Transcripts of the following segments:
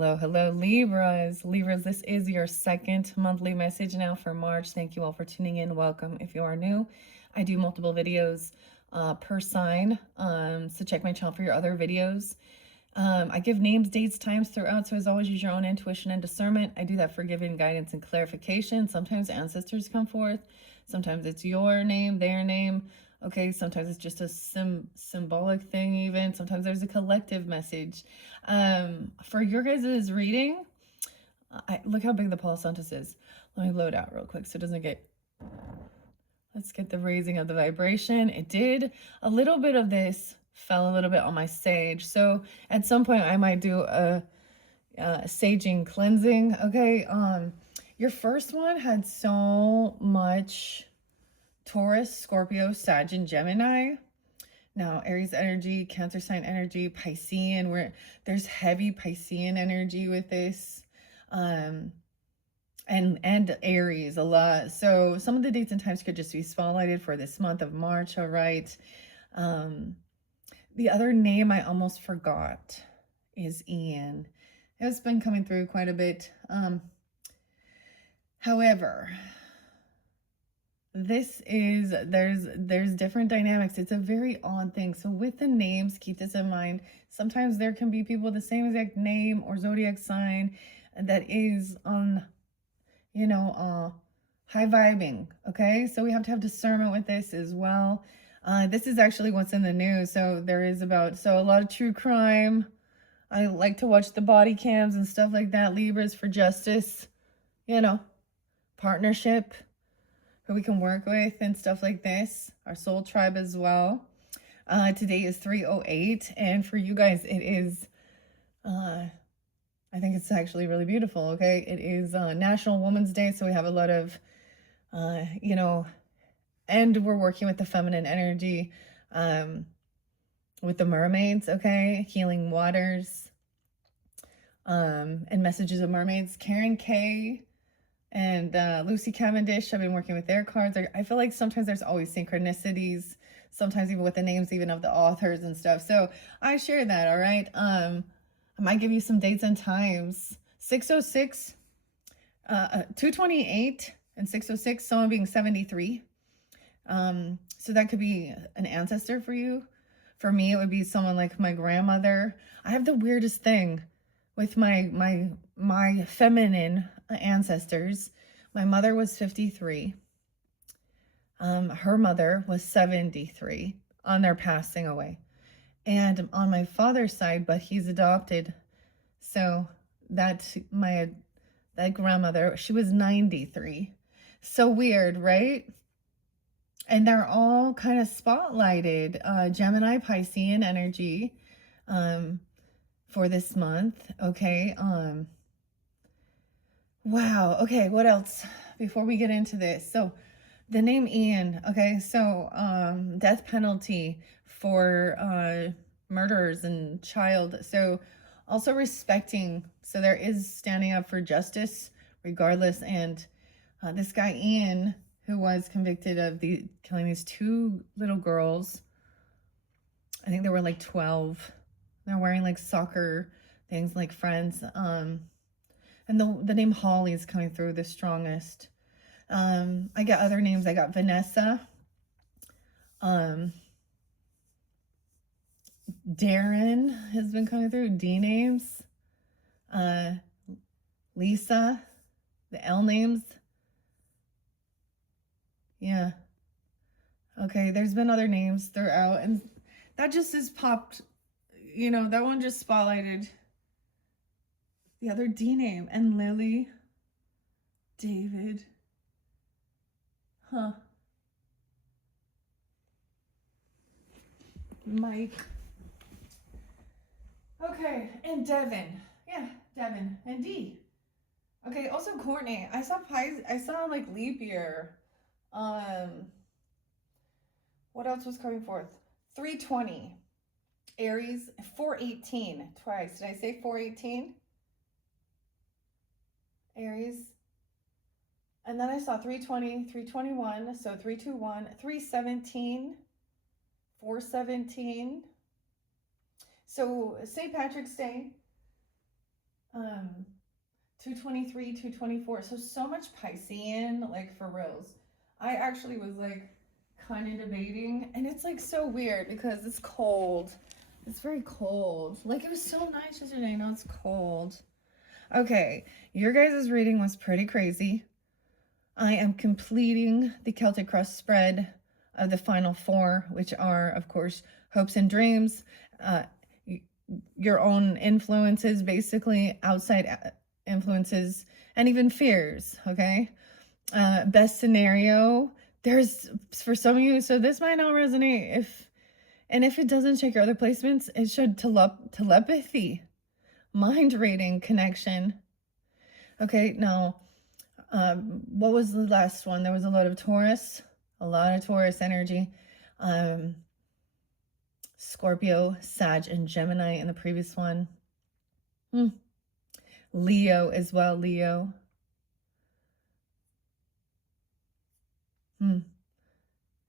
Hello, hello, Libras. Libras, this is your second monthly message now for March. Thank you all for tuning in. Welcome. If you are new, I do multiple videos per sign. So check my channel for your other videos. I give names, dates, times throughout. So as always, use your own intuition and discernment. I do that for giving guidance and clarification. Sometimes ancestors come forth. Sometimes it's your name, their name. Okay, sometimes it's just a symbolic thing even. Sometimes there's a collective message. For your guys' reading, look how big the Palo Santos is. Let me load out real quick so it doesn't get... Let's get the raising of the vibration. It did. A little bit of this fell a little bit on my sage. So at some point I might do a saging cleansing. Okay, your first one had so much Taurus, Scorpio, Sag, and Gemini. Now, Aries energy, Cancer sign energy, Piscean, there's heavy Piscean energy with this. And Aries a lot. So some of the dates and times could just be spotlighted for this month of March. All right. The other name I almost forgot is Ian. It's been coming through quite a bit. However, there's different dynamics. It's a very odd thing. So with the names, keep this in mind. Sometimes there can be people with the same exact name or zodiac sign that is on, high vibing. Okay, so we have to have discernment with this as well. This is actually what's in the news. So a lot of true crime. I like to watch the body cams and stuff like that. Libras for justice, partnership, who we can work with and stuff like this. Our soul tribe as well. Today is 3:08, and for you guys, it is, I think it's actually really beautiful, okay? It is National Women's Day, so we have a lot of, and we're working with the feminine energy, with the mermaids, okay? Healing waters, and messages of mermaids. Karen K and Lucy Cavendish, I've been working with their cards. I feel like sometimes there's always synchronicities, sometimes even with the names even of the authors and stuff. So I share that, all right? I might give you some dates and times. 606, 228, and 606, someone being 73. So that could be an ancestor for you. For me, it would be someone like my grandmother. I have the weirdest thing with my feminine ancestors. My mother was 53. Her mother was 73 on their passing away. And on my father's side, but he's adopted. So that grandmother, she was 93. So weird, right? And they're all kind of spotlighted. Gemini, Piscean energy. For this month, okay? Wow, okay, what else before we get into this? So the name Ian, okay? So death penalty for murderers and child. So also respecting, so there is standing up for justice regardless. And this guy Ian, who was convicted of killing these two little girls, I think they were like 12. They're wearing like soccer things, like friends. And the name Holly is coming through the strongest. I got other names. I got Vanessa. Darren has been coming through. D names. Lisa. The L names. Yeah. Okay, there's been other names throughout. And that just is popped... that one just spotlighted the other D name. And Lily, David, Mike. Okay, and Devin. Yeah, Devin and D. Okay, also Courtney. I saw like leap year. What else was coming forth? 320. Aries, 418 twice. Did I say 418? Aries. And then I saw 320, 321, so 321, 317, 417. So St. Patrick's Day, Um, 223, 224. So much Piscean, like for reals. I actually was like kind of debating, and it's like so weird because it's cold. It's very cold. Like it was so nice yesterday. Now it's cold. Okay, your guys' reading was pretty crazy. I am completing the Celtic Cross spread of the final four, which are, of course, hopes and dreams, uh, your own influences, basically outside influences, and even fears. Okay, best scenario. There's for some of you, so this might not resonate. If it doesn't check your other placements, it should telepathy, mind reading, connection. Okay, now what was the last one? There was a lot of Taurus energy. Scorpio, Sag, and Gemini in the previous one. Leo as well, Leo. And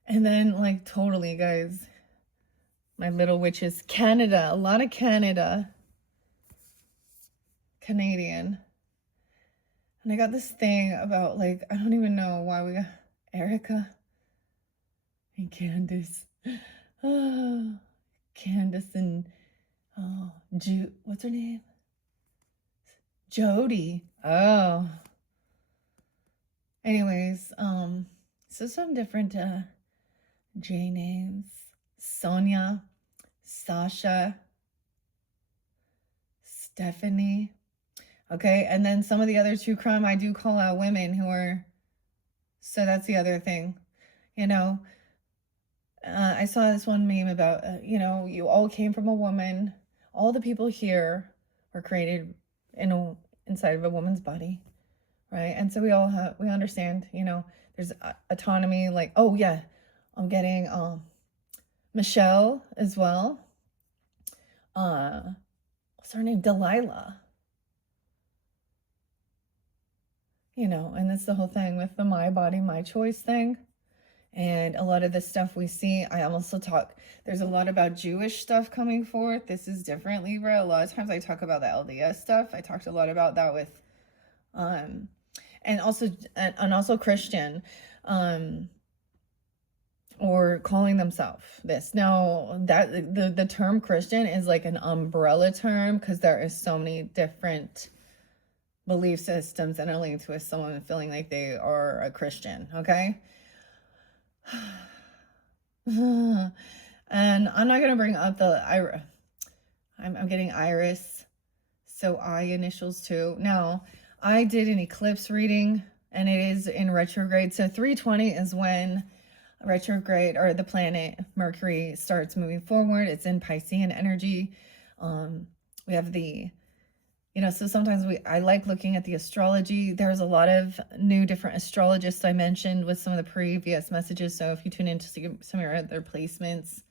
then, like, totally, guys, my little witches, Canada, a lot of Canada. Canadian. And I got this thing about, like, I don't even know why we got Erica and Candace. Oh, Candace and, oh, what's her name? Jody. Oh. Anyways, so some different J names. Sonia, Sasha, Stephanie. Okay, and then some of the other true crime, I do call out women who are, so that's the other thing. You know, I saw this one meme about, you know, you all came from a woman. All the people here were created inside of a woman's body, right? And so we understand, you know, there's autonomy. Like, oh yeah, I'm getting Michelle as well. What's her name? Delilah. You know, and that's the whole thing with the my body, my choice thing. And a lot of the stuff we see, I also talk, there's a lot about Jewish stuff coming forth. This is different, Libra. A lot of times I talk about the LDS stuff. I talked a lot about that with, and also Christian, or calling themselves this. Now, that the term Christian is like an umbrella term because there is so many different belief systems that are linked with someone feeling like they are a Christian, okay? And I'm not going to bring up the I'm getting Iris, so I initials too. Now, I did an eclipse reading, and it is in retrograde. So 320 is when retrograde, or the planet Mercury, starts moving forward. It's in Piscean energy. We have the, you know, so sometimes I like looking at the astrology. There's a lot of new different astrologists I mentioned with some of the previous messages. So if you tune into some of your other placements,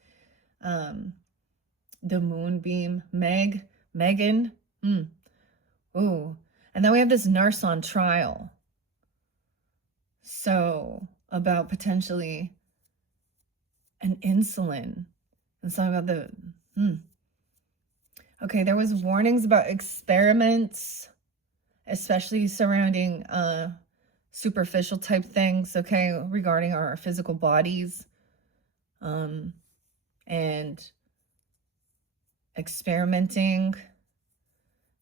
the moonbeam, Megan. Ooh. And then we have this nurse on trial. So about potentially an insulin and something about the, Okay, there was warnings about experiments, especially surrounding superficial type things, okay, regarding our physical bodies, and experimenting,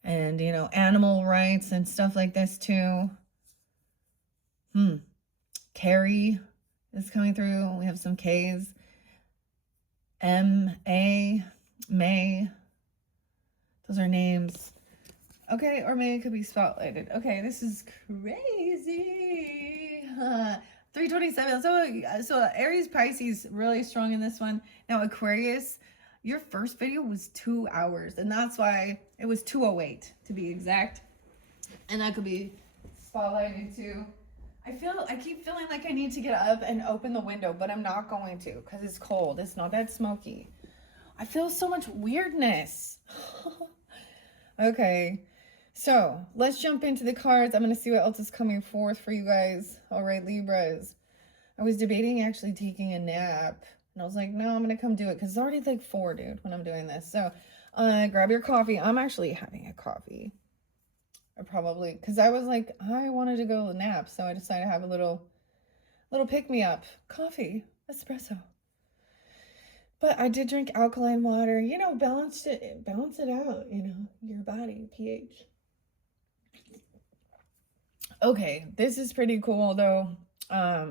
and, you know, animal rights and stuff like this too. Carrie is coming through. We have some K's. M-A, May. Those are names. Okay, or maybe it could be spotlighted. Okay, this is crazy. 327. So Aries, Pisces, really strong in this one. Now Aquarius, your first video was 2 hours, and that's why it was 2:08 to be exact. And that could be spotlighted too. I keep feeling like I need to get up and open the window, but I'm not going to because it's cold. It's not that smoky. I feel so much weirdness. Okay, so let's jump into the cards. I'm going to see what else is coming forth for you guys. All right, Libras. I was debating actually taking a nap, and I was like, no, I'm going to come do it because it's already like 4, dude, when I'm doing this. So grab your coffee. I'm actually having a coffee. I probably, because I was like, I wanted to go nap, so I decided to have a little pick-me-up coffee, espresso. But I did drink alkaline water, you know, balance it out, you know, your body, pH. Okay, this is pretty cool though,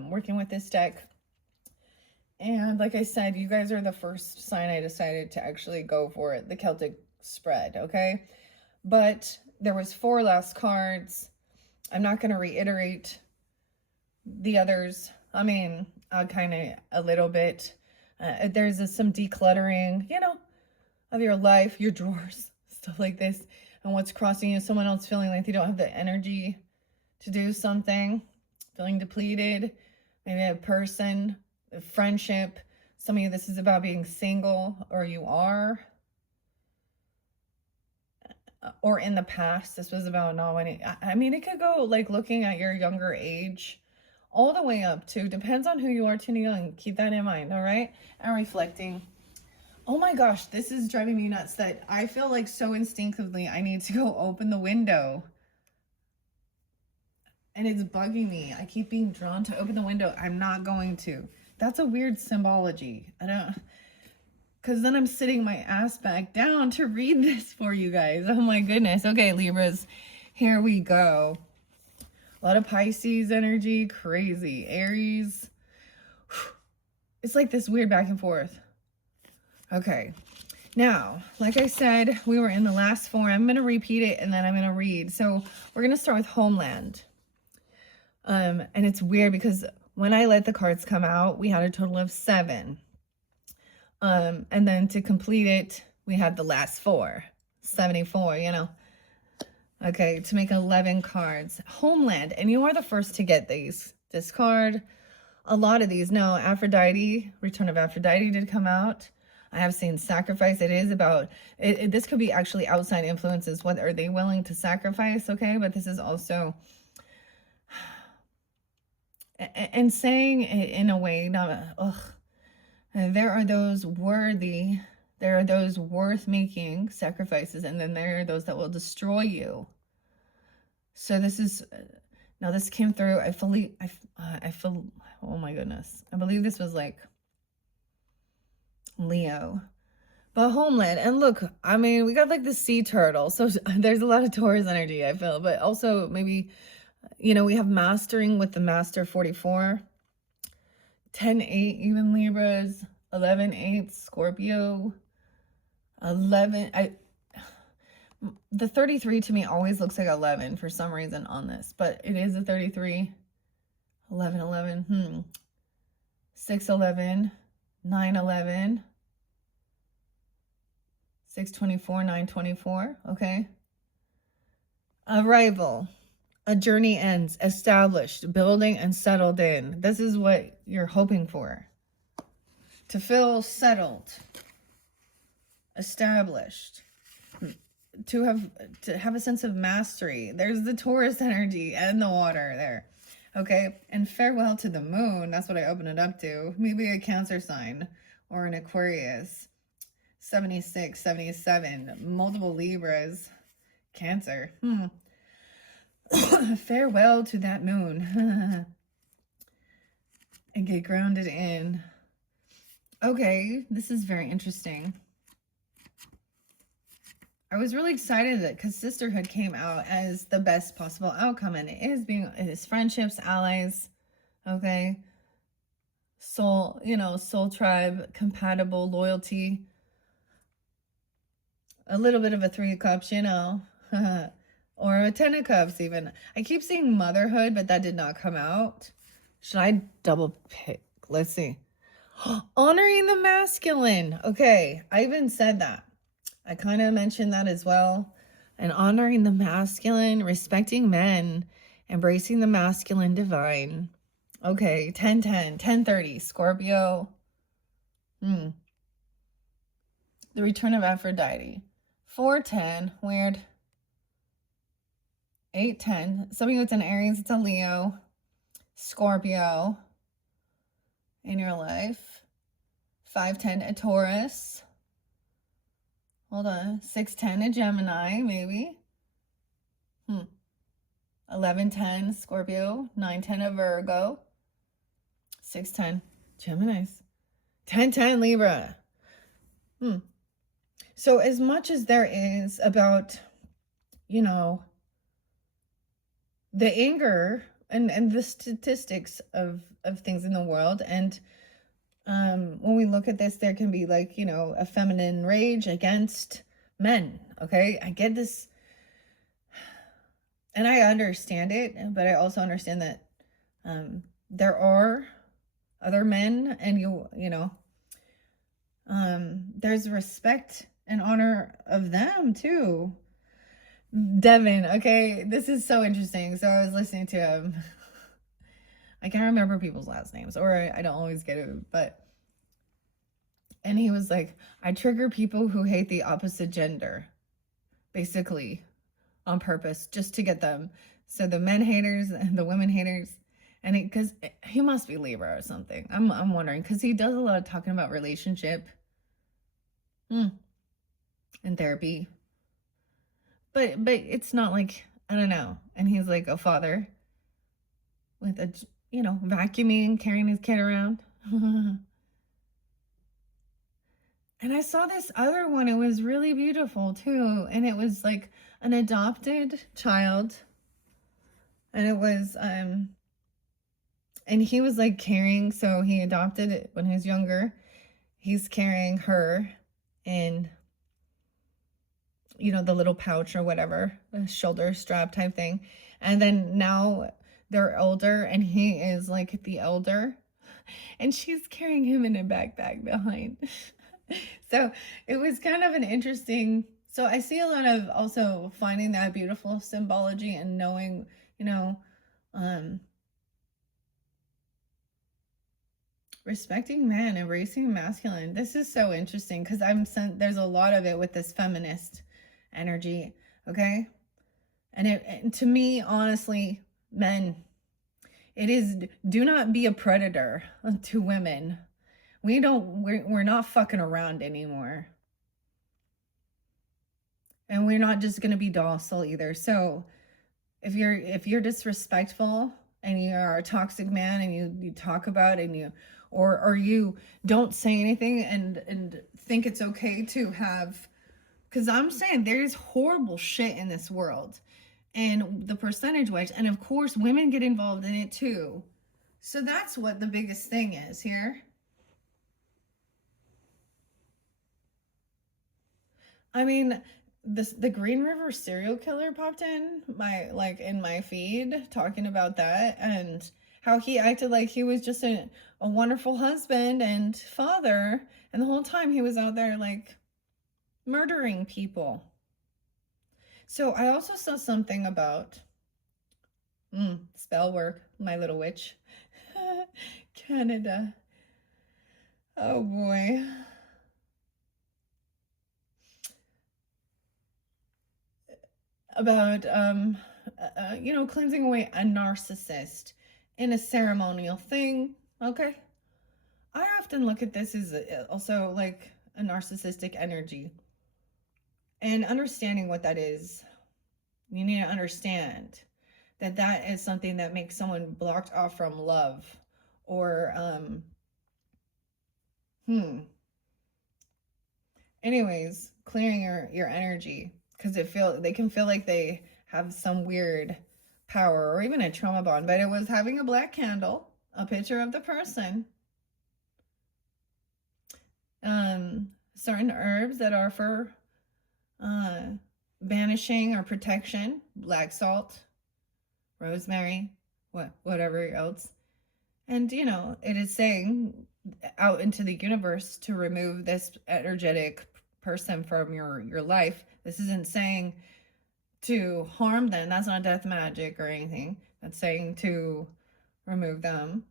working with this deck. And like I said, you guys are the first sign I decided to actually go for it, the Celtic spread, okay? But there was 4 last cards. I'm not going to reiterate the others. I mean, kind of a little bit. There's some decluttering, you know, of your life, your drawers, stuff like this. And what's crossing you, someone else feeling like they don't have the energy to do something, feeling depleted, maybe a person, a friendship. Some of you, this is about being single, or you are. Or in the past, this was about not wanting. I mean, it could go like looking at your younger age all the way up to, depends on who you are, to young. Keep that in mind, all right? And reflecting. Oh my gosh, this is driving me nuts that I feel like so instinctively I need to go open the window. And it's bugging me. I keep being drawn to open the window. I'm not going to. That's a weird symbology. I don't, because then I'm sitting my ass back down to read this for you guys. Oh my goodness. Okay, Libras, here we go. A lot of Pisces energy, crazy. Aries. It's like this weird back and forth. Okay. Now, like I said, we were in the last 4. I'm going to repeat it and then I'm going to read. So we're going to start with homeland. And it's weird because when I let the cards come out, we had a total of 7. And then to complete it, we had the last 4. 74, you know. Okay, to make 11 cards. Homeland, and you are the first to get these. This card, a lot of these. No, Aphrodite, Return of Aphrodite did come out. I have seen sacrifice. It is about, this could be actually outside influences. What are they willing to sacrifice? Okay, but this is also, and saying it in a way, not, there are those worthy, there are those worth making sacrifices, and then there are those that will destroy you. So this is, now this came through, I feel, oh my goodness. I believe this was like Leo. But homeland, and look, I mean, we got like the sea turtle. So there's a lot of Taurus energy, I feel. But also maybe, you know, we have mastering with the master 44. 10-8 even Libras, 11-8 Scorpio, 11, the 33 to me always looks like 11 for some reason on this, but it is a 33, 11, 6-11, 9-11, 6-24, 9-24, okay? Arrival. A journey ends, established, building, and settled in. This is what you're hoping for. To feel settled, established, to have a sense of mastery. There's the Taurus energy and the water there. Okay, and farewell to the moon. That's what I open it up to. Maybe a Cancer sign or an Aquarius. 76, 77, multiple Libras, Cancer. Farewell to that moon. And get grounded in. Okay, this is very interesting. I was really excited that because sisterhood came out as the best possible outcome, and it is friendships, allies, okay, soul, you know, soul tribe, compatible, loyalty, a little bit of a 3 of cups, you know. Or a 10 of cups even. I keep seeing motherhood, but that did not come out. Should I double pick? Let's see. Honoring the masculine. Okay, I even said that. I kind of mentioned that as well. And honoring the masculine, respecting men, embracing the masculine divine. Okay, 10-10, 10-30, Scorpio. The return of Aphrodite. 4-10, weird. 8-10, somebody that's an Aries, it's a Leo, Scorpio in your life. 5-10, a Taurus. Hold on, 6-10, a Gemini, maybe. 11:10 Scorpio, 9:10 of Virgo, 6:10 Geminis, 10:10 Libra. So as much as there is about, you know, the anger and the statistics of things in the world, and when we look at this, there can be like, you know, a feminine rage against men. Okay, I get this, and I understand it, but I also understand that there are other men, and you know, there's respect and honor of them too. Devin, okay, this is so interesting. So I was listening to him. I can't remember people's last names, or I don't always get it, but, and he was like, I trigger people who hate the opposite gender, basically, on purpose, just to get them. So the men haters and the women haters, and because he must be Libra or something. I'm wondering, because he does a lot of talking about relationship and therapy, but it's not like, I don't know. And he's like a father with a, you know, vacuuming, carrying his kid around. And I saw this other one. It was really beautiful too. And it was like an adopted child. And it was, and he was like carrying, so he adopted it when he was younger. He's carrying her in, you know, the little pouch or whatever, a shoulder strap type thing. And then now they're older and he is like the elder. And she's carrying him in a backpack behind. So it was kind of an interesting, so I see a lot of also finding that beautiful symbology and knowing, you know, respecting men, embracing masculine. This is so interesting because there's a lot of it with this feminist energy, okay? And to me, honestly, men, it is, do not be a predator to women. We're not fucking around anymore. And we're not just going to be docile either. So if you're disrespectful and you are a toxic man and you talk about and you, or you don't say anything and think it's okay to have, because I'm saying there's horrible shit in this world, and the percentage wise, and of course women get involved in it too. So that's what the biggest thing is here. I mean, the Green River serial killer popped in my feed talking about that, and how he acted like he was just a wonderful husband and father, and the whole time he was out there like murdering people. So I also saw something about spell work, my little witch. Canada. Oh boy. About you know, cleansing away a narcissist in a ceremonial thing. Okay, I often look at this as also like a narcissistic energy, and understanding what that is. You need to understand that that is something that makes someone blocked off from love, or anyways, clearing your energy, because they can feel like they have some weird power or even a trauma bond. But it was having a black candle, a picture of the person, certain herbs that are for banishing or protection, black salt, rosemary, whatever else. And you know, it is saying out into the universe to remove this energetic person from your life. This isn't saying to harm them. That's not death magic or anything. That's saying to remove them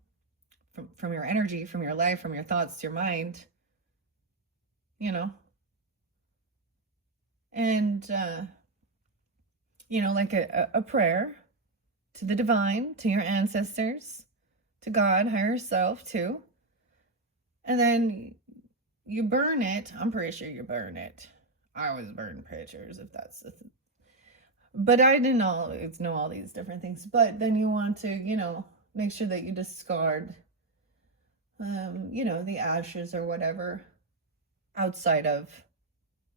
from your energy, from your life, from your thoughts, your mind, you know. And you know, like a prayer to the divine, to your ancestors, to God, higher self too. And then you burn it. I'm pretty sure you burn it. I always burn pictures if that's the thing. But I didn't always know all these different things. But then you want to, you know, make sure that you discard, you know, the ashes or whatever outside of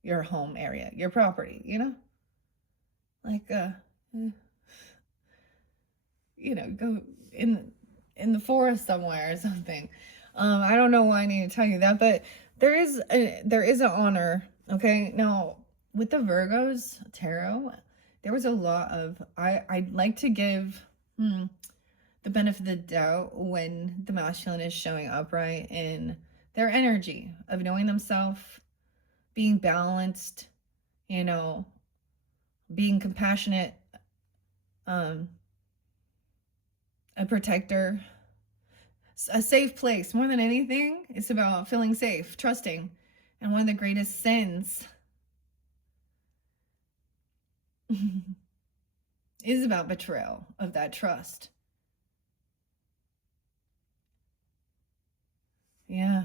your home area, your property, you know? Like, you know, go in the forest somewhere or something. I don't know why I need to tell you that, but there is an honor. Okay, now with the Virgos tarot, there was a lot of I'd like to give the benefit of the doubt when the masculine is showing up right in their energy of knowing themselves, being balanced, you know, being compassionate, a protector, a safe place. More than anything, it's about feeling safe, trusting. And one of the greatest sins is about betrayal of that trust. Yeah.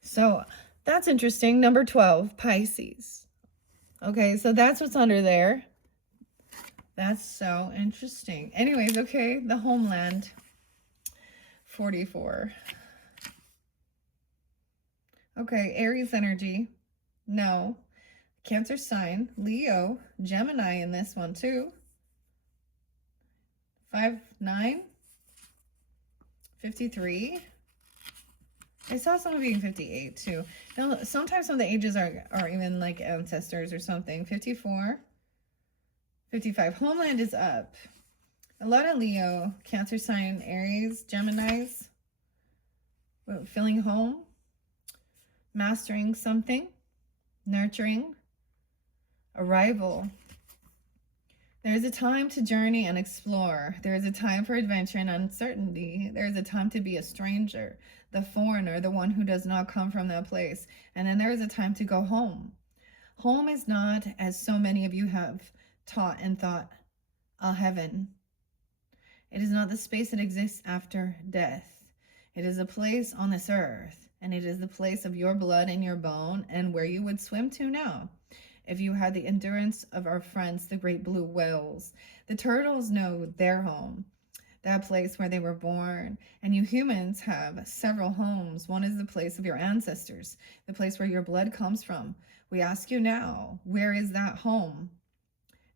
So that's interesting. Number 12, Pisces. Okay, so that's what's under there. That's so interesting. Anyways, okay, the homeland. 44. Okay, Aries energy. No. Cancer sign. Leo. Gemini in this one too. 5, 9. 53. I saw someone being 58 too. Now, sometimes some of the ages are even like ancestors or something. 54. 55. Homeland is up. A lot of Leo, Cancer sign, Aries, Geminis. Feeling home. Mastering something. Nurturing. Arrival. There is a time to journey and explore. There is a time for adventure and uncertainty. There is a time to be a stranger, the foreigner, the one who does not come from that place. And then there is a time to go home. Home is not, as so many of you have taught and thought, a heaven. It is not the space that exists after death. It is a place on this earth, and it is the place of your blood and your bone, and where you would swim to now. If you had the endurance of our friends, the great blue whales. The turtles know their home, that place where they were born. And you humans have several homes. One is the place of your ancestors, the place where your blood comes from. We ask you now, where is that home?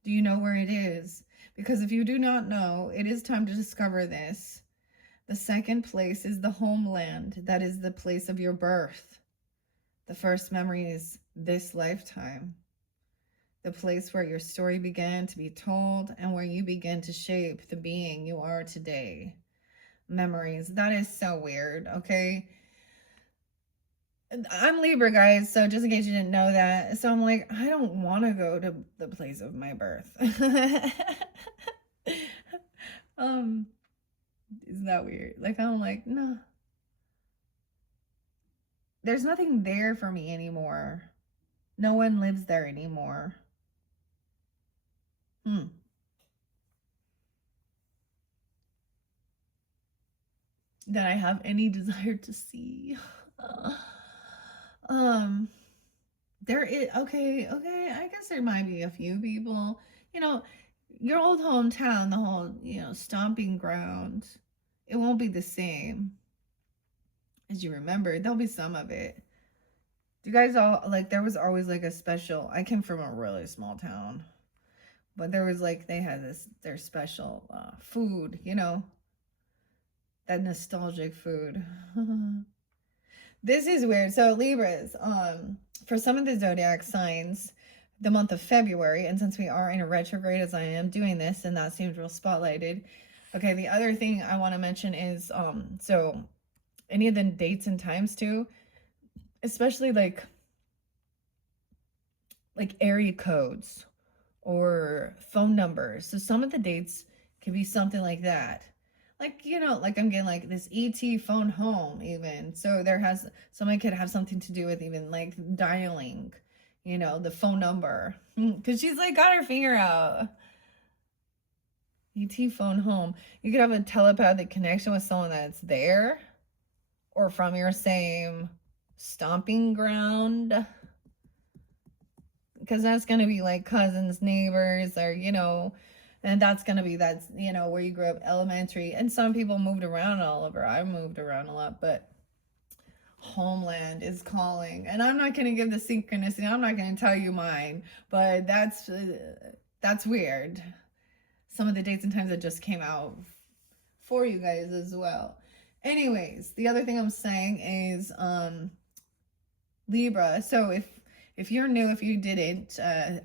Do you know where it is? Because if you do not know, it is time to discover this. The second place is the homeland. That is the place of your birth. The first memory is this lifetime. The place where your story began to be told and where you began to shape the being you are today. Memories. That is so weird, okay? I'm Libra, guys, so just in case you didn't know that. So I'm like, I don't want to go to the place of my birth. Isn't that weird? Like, I'm like, no. There's nothing there for me anymore. No one lives there anymore. That I have any desire to see. There is, okay, I guess there might be a few people, you know, your old hometown, the whole, you know, stomping ground, it won't be the same as you remember. There'll be some of it. You guys all, like, there was always like a special, I came from a really small town, but there was like, they had their special food, you know, that nostalgic food. This is weird. So Libras, for some of the zodiac signs, the month of February, and since we are in a retrograde as I am doing this, and that seems real spotlighted. Okay, the other thing I want to mention is, so any of the dates and times too, especially like area codes or phone numbers. So some of the dates can be something like that. Like, you know, like I'm getting like this ET phone home even. So somebody could have something to do with even like dialing, you know, the phone number. Because she's like got her finger out. ET phone home. You could have a telepathic connection with someone that's there or from your same stomping ground. because that's going to be like cousins, neighbors, or, you know, and that's going to be, that's, you know, where you grew up, elementary. And some people moved around all over. I moved around a lot, but homeland is calling. And I'm not going to give the synchronicity. I'm not going to tell you mine, but that's weird. Some of the dates and times that just came out for you guys as well. Anyways, the other thing I'm saying is Libra. So if you're new, if you didn't,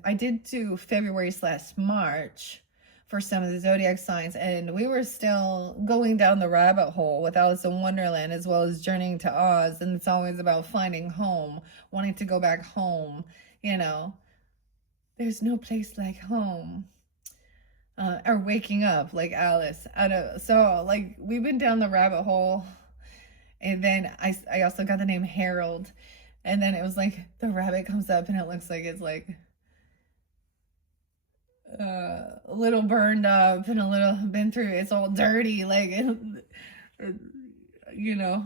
I did do February/March for some of the zodiac signs, and we were still going down the rabbit hole with Alice in Wonderland, as well as Journeying to Oz. And it's always about finding home, wanting to go back home. You know, there's no place like home. Or waking up like Alice. So like we've been down the rabbit hole, and then I also got the name Harold, and then it was like the rabbit comes up and it looks like it's like a little burned up and a little been through. It's all dirty, like you know.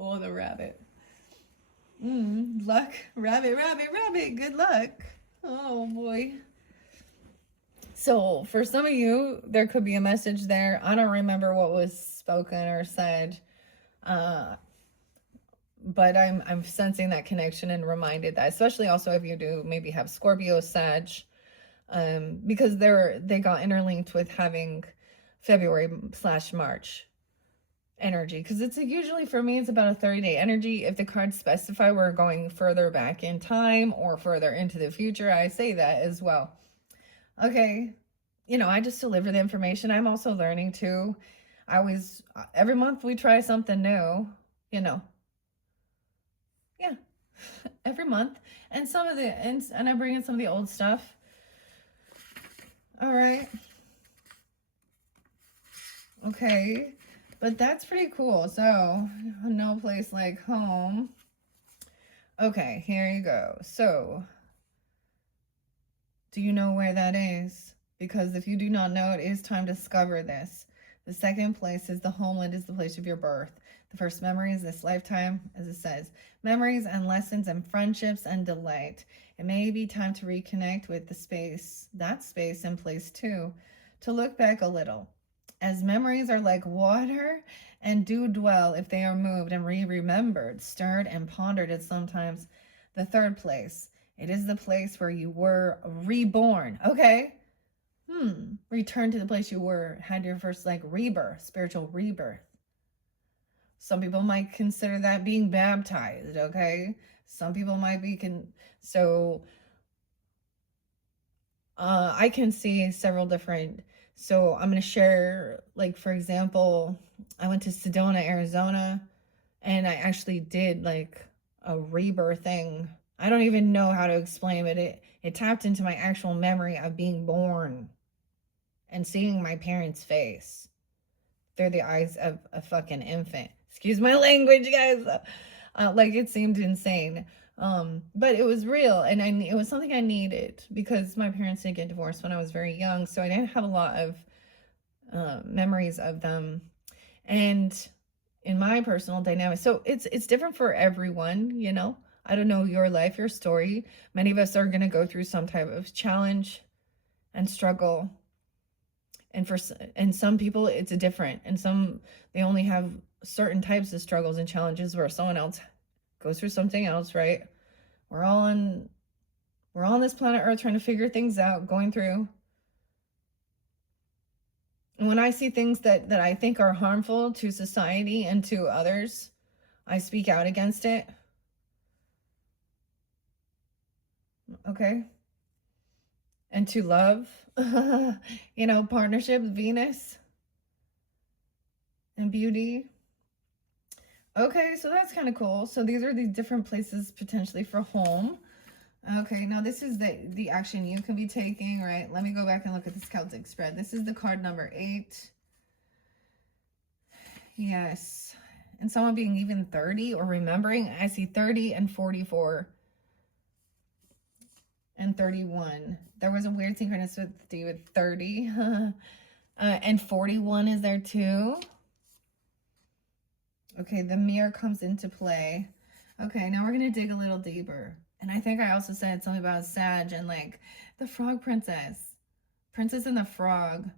Oh, the rabbit. Luck, rabbit, rabbit, rabbit. Good luck. Oh boy. So for some of you, there could be a message there. I don't remember what was spoken or said, but I'm sensing that connection and reminded that, especially also if you do maybe have Scorpio, Sag, because they got interlinked with having February/March energy, because it's usually, for me, it's about a 30-day energy. If the cards specify we're going further back in time or further into the future, I say that as well. Okay, you know, I just deliver the information. I'm also learning too. Every month we try something new, you know. Yeah, every month. And and I bring in some of the old stuff. All right. Okay, but that's pretty cool. So, no place like home. Okay, here you go. So, do you know where that is? Because if you do not know, it is time to discover this. The second place is the homeland, is the place of your birth. The first memory is this lifetime, as it says. Memories and lessons and friendships and delight. It may be time to reconnect with that space and place too. To look back a little. As memories are like water and do dwell if they are moved and remembered, stirred and pondered at sometimes. The third place. It is the place where you were reborn. Okay. Return to the place you had your first like rebirth, spiritual rebirth. Some people might consider that being baptized. Okay. Some people might be I can see several different. So I'm going to share, like, for example, I went to Sedona, Arizona, and I actually did like a rebirthing. I don't even know how to explain it. It tapped into my actual memory of being born and seeing my parents' face through the eyes of a fucking infant. Excuse my language, guys. Like, it seemed insane. But it was real, and it was something I needed because my parents did get divorced when I was very young, so I didn't have a lot of memories of them. And in my personal dynamic, so it's different for everyone, you know. I don't know your life, your story. Many of us are going to go through some type of challenge and struggle. And some people it's different, and they only have certain types of struggles and challenges where someone else goes through something else, right? We're all on this planet Earth trying to figure things out, going through. And when I see things that I think are harmful to society and to others, I speak out against it. Okay? And to love, you know, partnership, Venus, and beauty. Okay, so that's kind of cool. So these are the different places potentially for home. Okay, now this is the action you can be taking, right? Let me go back and look at this Celtic spread. This is the card number 8. Yes. And someone being even 30 or remembering. I see 30 and 44 and 31. There was a weird synchronicity with 30. And 41 is there too. Okay, the mirror comes into play. Okay, now we're going to dig a little deeper. And I think I also said something about Sag and like the frog princess. Princess and the Frog.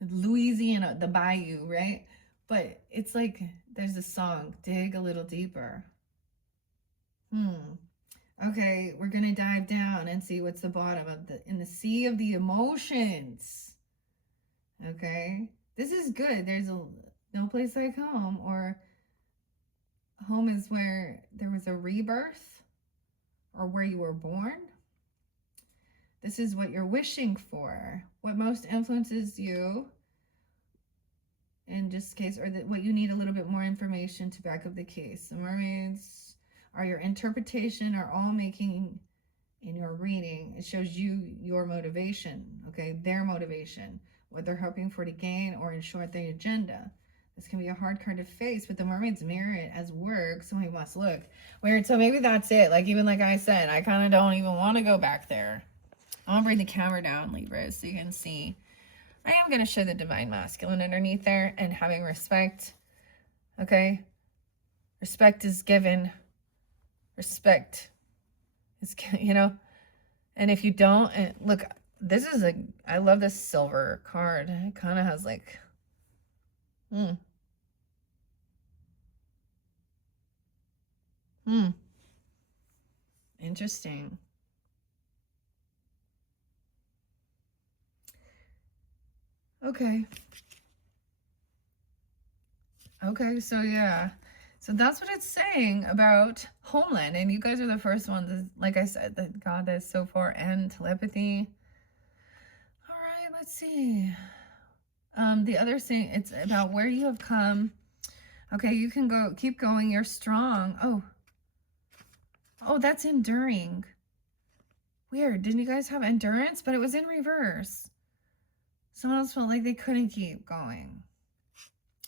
Louisiana, the bayou, right? But it's like there's a song, Dig a Little Deeper. Okay, we're gonna dive down and see what's the bottom of in the sea of the emotions. Okay, this is good. There's no place like home, or home is where there was a rebirth, or where you were born. This is what you're wishing for. What most influences you, in just case, or what you need a little bit more information to back up the case. The mermaids are your interpretation, are all making in your reading. It shows you your motivation, okay, their motivation, what they're hoping for to gain, or in short, their agenda. This can be a hard card to face, but the mermaids mirror it as work. Somebody must look weird. So maybe that's it. Like, even like I said, I kind of don't even want to go back there. I'm gonna bring the camera down, Libra, so you can see. I am going to show the divine masculine underneath there, and having respect. Okay, respect is given. Respect is, you know, and if you don't, and look, this is I love this silver card. It kind of has like, interesting. Okay. Okay, so yeah. So that's what it's saying about homeland. And you guys are the first ones, like I said, that got this so far, and telepathy. All right, let's see. The other thing, it's about where you have come. Okay, you can go, keep going, you're strong. Oh, that's enduring. Weird, didn't you guys have endurance? But it was in reverse. Someone else felt like they couldn't keep going.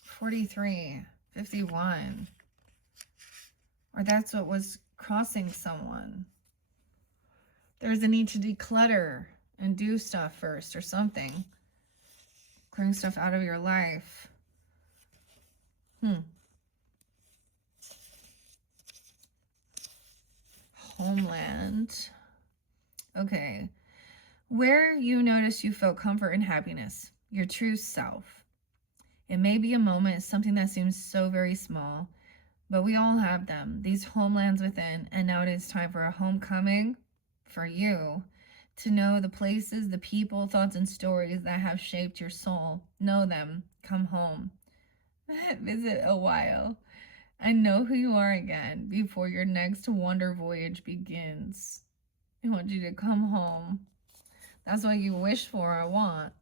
43, 51. Or that's what was crossing someone. There's a need to declutter and do stuff first or something. Clearing stuff out of your life. Homeland. Okay. Where you notice you felt comfort and happiness. Your true self. It may be a moment, something that seems so very small, but we all have them. These homelands within. And now it is time for a homecoming for you. To know the places, the people, thoughts, and stories that have shaped your soul. Know them. Come home. Visit a while. And know who you are again before your next wonder voyage begins. I want you to come home. That's what you wish for, I want.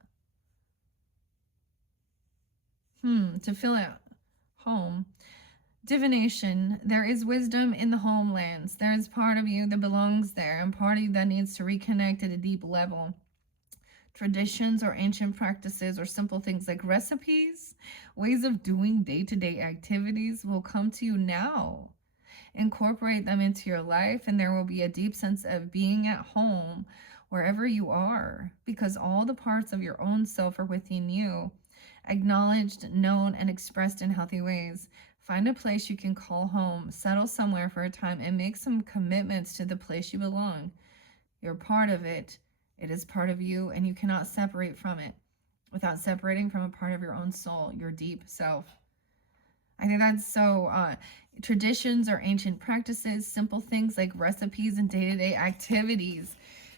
To fill out home. Divination. There is wisdom in the homelands. There is part of you that belongs there, and part of you that needs to reconnect at a deep level. Traditions or ancient practices or simple things like recipes, ways of doing day-to-day activities will come to you now. Incorporate them into your life, and there will be a deep sense of being at home wherever you are, because all the parts of your own self are within you, acknowledged, known, and expressed in healthy ways. Find a place you can call home, settle somewhere for a time, and make some commitments to the place you belong. You're part of it. It is part of you, and you cannot separate from it without separating from a part of your own soul, your deep self. I think that's so, traditions or ancient practices, simple things like recipes and day-to-day activities.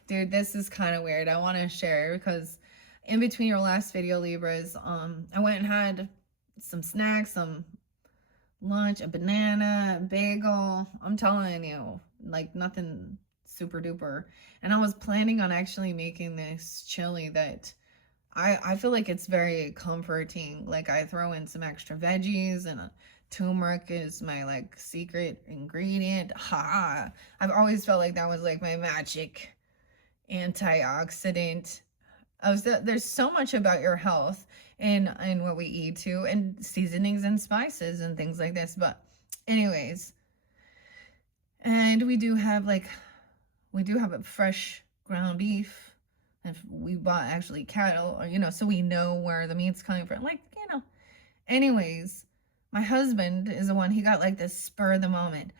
Dude, this is kind of weird. I want to share because in between your last video, Libras, I went and had some snacks, some lunch, a banana, a bagel. I'm telling you, like nothing super duper. And I was planning on actually making this chili that I feel like it's very comforting. Like I throw in some extra veggies, and a turmeric is my like secret ingredient. I've always felt like that was like my magic antioxidant. There's so much about your health in what we eat too, and seasonings and spices and things like this. But anyways, and we do have a fresh ground beef. And we bought actually cattle, or, so we know where the meat's coming from. Anyways, my husband is the one, he got like this spur of the moment.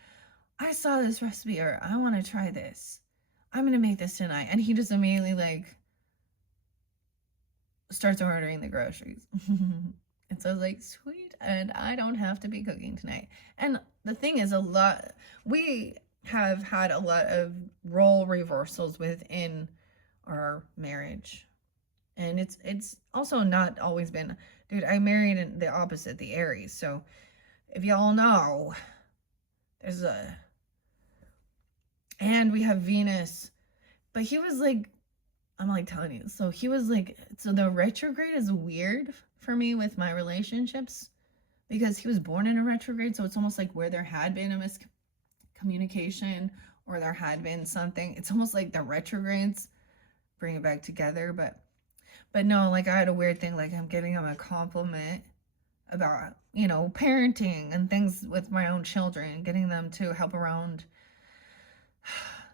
I saw this recipe, or I want to try this. I'm going to make this tonight. And he just immediately like starts ordering the groceries. And so I was like, sweet, and I don't have to be cooking tonight. And the thing is, we have had a lot of role reversals within our marriage. And it's also not always been, dude, I married in the opposite, the Aries. So if y'all know, and we have Venus. But he was like, I'm like telling you. So he was like, so the retrograde is weird for me with my relationships because he was born in a retrograde. So it's almost like where there had been a miscommunication or there had been something. It's almost like the retrogrades bring it back together. But no, like I had a weird thing. Like I'm giving him a compliment about, parenting and things with my own children, getting them to help around.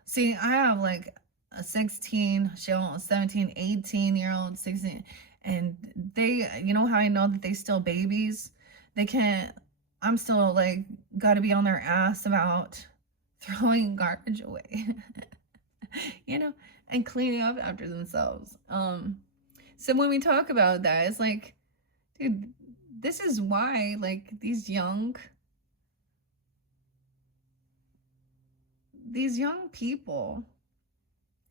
See, I have like a 16, she a 17, 18-year-old, 16, and they, how I know that they still babies? They can't, I'm still like, gotta be on their ass about throwing garbage away, and cleaning up after themselves. So when we talk about that, it's like, dude, this is why, like, these young people,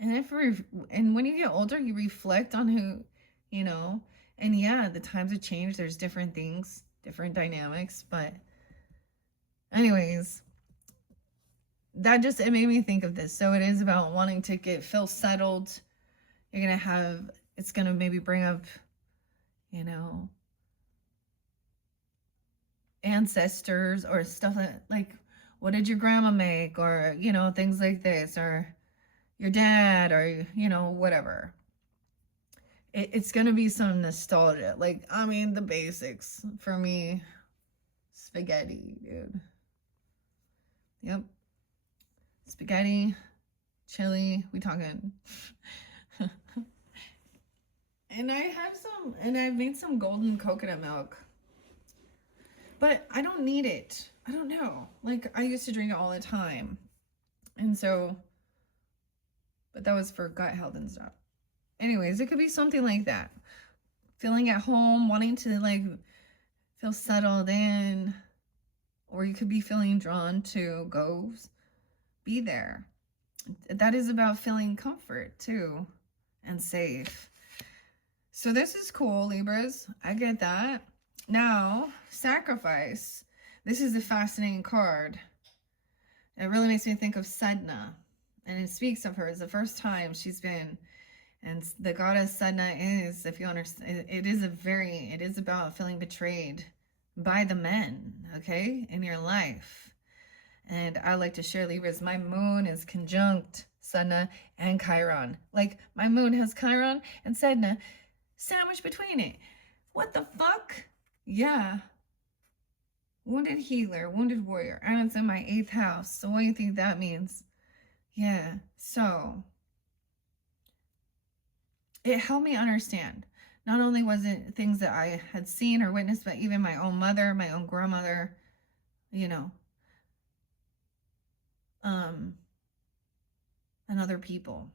and when you get older, you reflect on who, and yeah, the times have changed. There's different things, different dynamics, but anyways, it made me think of this. So it is about wanting to feel settled. It's gonna maybe bring up, ancestors or stuff like what did your grandma make, or things like this, or your dad, or whatever. It's gonna be some nostalgia. Like, I mean, the basics for me: spaghetti, dude. Yep, spaghetti, chili. We talking. And I've made some golden coconut milk, but I don't need it. I don't know. Like, I used to drink it all the time, and so, but that was for gut health and stuff. Anyways, it could be something like that. Feeling at home, wanting to like feel settled in, or you could be feeling drawn to go be there. That is about feeling comfort too and safe. So this is cool, Libras. I get that. Now, sacrifice. This is a fascinating card. It really makes me think of Sedna, and it speaks of her as the first time she's been. And the goddess Sedna is, if you understand, it is about feeling betrayed by the men, okay, in your life. And I like to share, Libras, my moon is conjunct Sedna and Chiron. Like, my moon has Chiron and Sedna sandwiched between it. What the fuck? Yeah. Wounded healer, wounded warrior, and it's in my 8th house. So what do you think that means? Yeah, so it helped me understand. Not only was it things that I had seen or witnessed, but even my own mother, my own grandmother, and other people.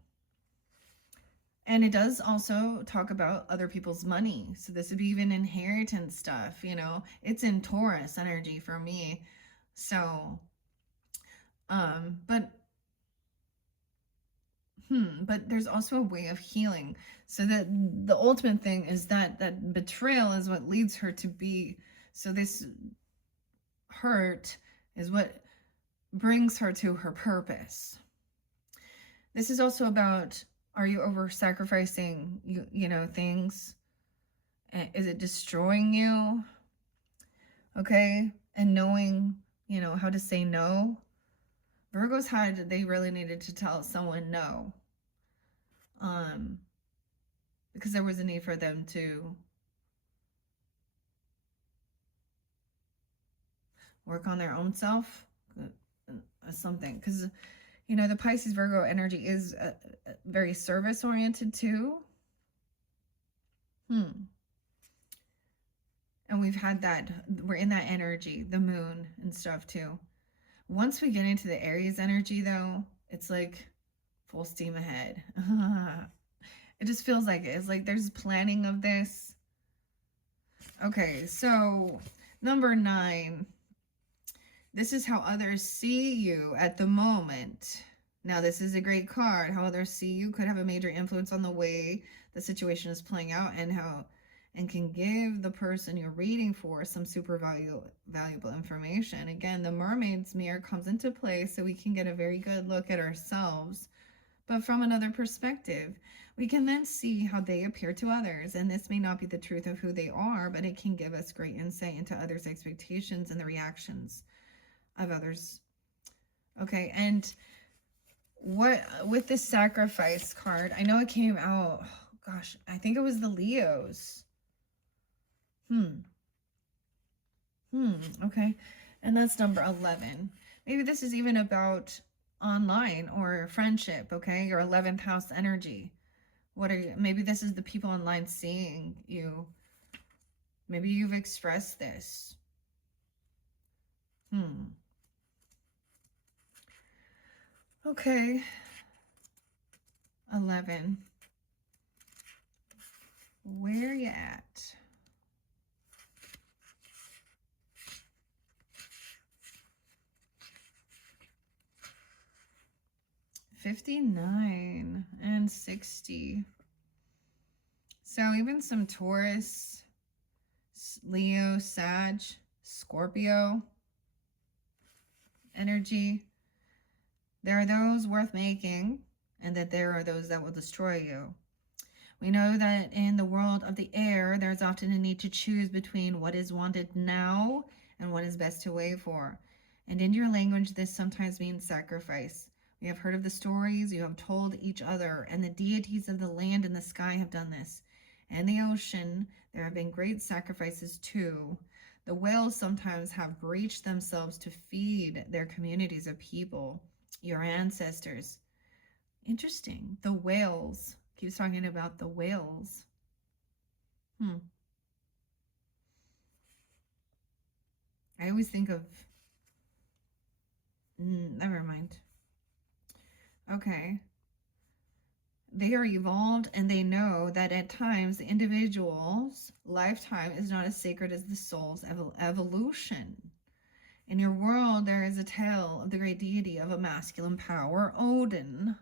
And it does also talk about other people's money. So this would be even inheritance stuff, It's in Taurus energy for me. So, but there's also a way of healing. So that the ultimate thing is that betrayal is what leads her to be. So this hurt is what brings her to her purpose. This is also about, are you over sacrificing, things? Is it destroying you? Okay. And knowing, how to say no. Virgos they really needed to tell someone no. Because there was a need for them to work on their own self, something. Because, the Pisces Virgo energy is very service oriented too. And we've had that, we're in that energy, the moon and stuff too. Once we get into the Aries energy, though, it's like full steam ahead. It just feels like it. It's like there's planning of this. Okay, so number 9. This is how others see you at the moment. Now, this is a great card. How others see you could have a major influence on the way the situation is playing out, and can give the person you're reading for some super valuable information. Again, the mermaid's mirror comes into play so we can get a very good look at ourselves, but from another perspective. We can then see how they appear to others, and this may not be the truth of who they are, but it can give us great insight into others' expectations and the reactions of others. Okay, and what with this sacrifice card, I know it came out, oh gosh, I think it was the Leos. Okay, and that's number 11. Maybe this is even about online or friendship, okay? Your 11th house energy. What are you, maybe this is the people online seeing you. Maybe you've expressed this. Okay. 11. Where you at? 59 and 60. So even some Taurus, Leo, Sag, Scorpio energy. There are those worth making, and that there are those that will destroy you. We know that in the world of the air, there's often a need to choose between what is wanted now and what is best to wait for. And in your language, this sometimes means sacrifice. We have heard of the stories you have told each other, and the deities of the land and the sky have done this. And the ocean, there have been great sacrifices too. The whales sometimes have breached themselves to feed their communities of people, your ancestors. Interesting. The whales. Keeps talking about the whales. I always think of... never mind. Okay. They are evolved, and they know that at times the individual's lifetime is not as sacred as the soul's evolution. In your world, there is a tale of the great deity of a masculine power, Odin.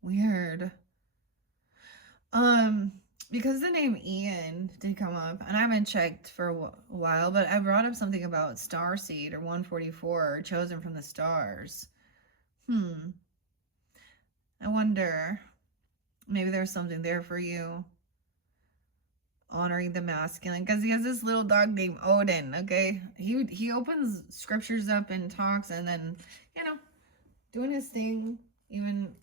Weird. Because the name Ian did come up, and I haven't checked for a while, but I brought up something about starseed or 144, chosen from the stars. I wonder, maybe there's something there for you. Honoring the masculine, because he has this little dog named Odin. Okay, he opens scriptures up and talks, and then, you know, doing his thing. Even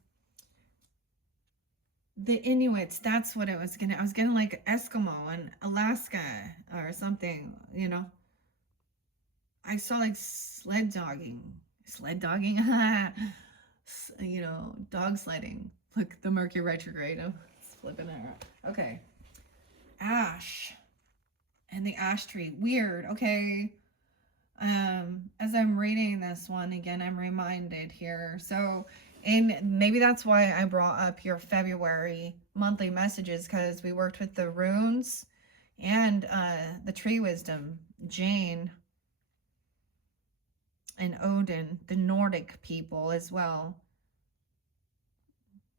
the Inuits, that's what I was getting like Eskimo and Alaska or something, you know. I saw like sled dogging, you know, dog sledding. Look, the Mercury retrograde. I'm flipping it around. Okay. Ash and the ash tree. Weird. Okay. As I'm reading this one again, I'm reminded here. So, and maybe that's why I brought up your February monthly messages, because we worked with the runes and the tree wisdom, Jane and Odin, the Nordic people as well.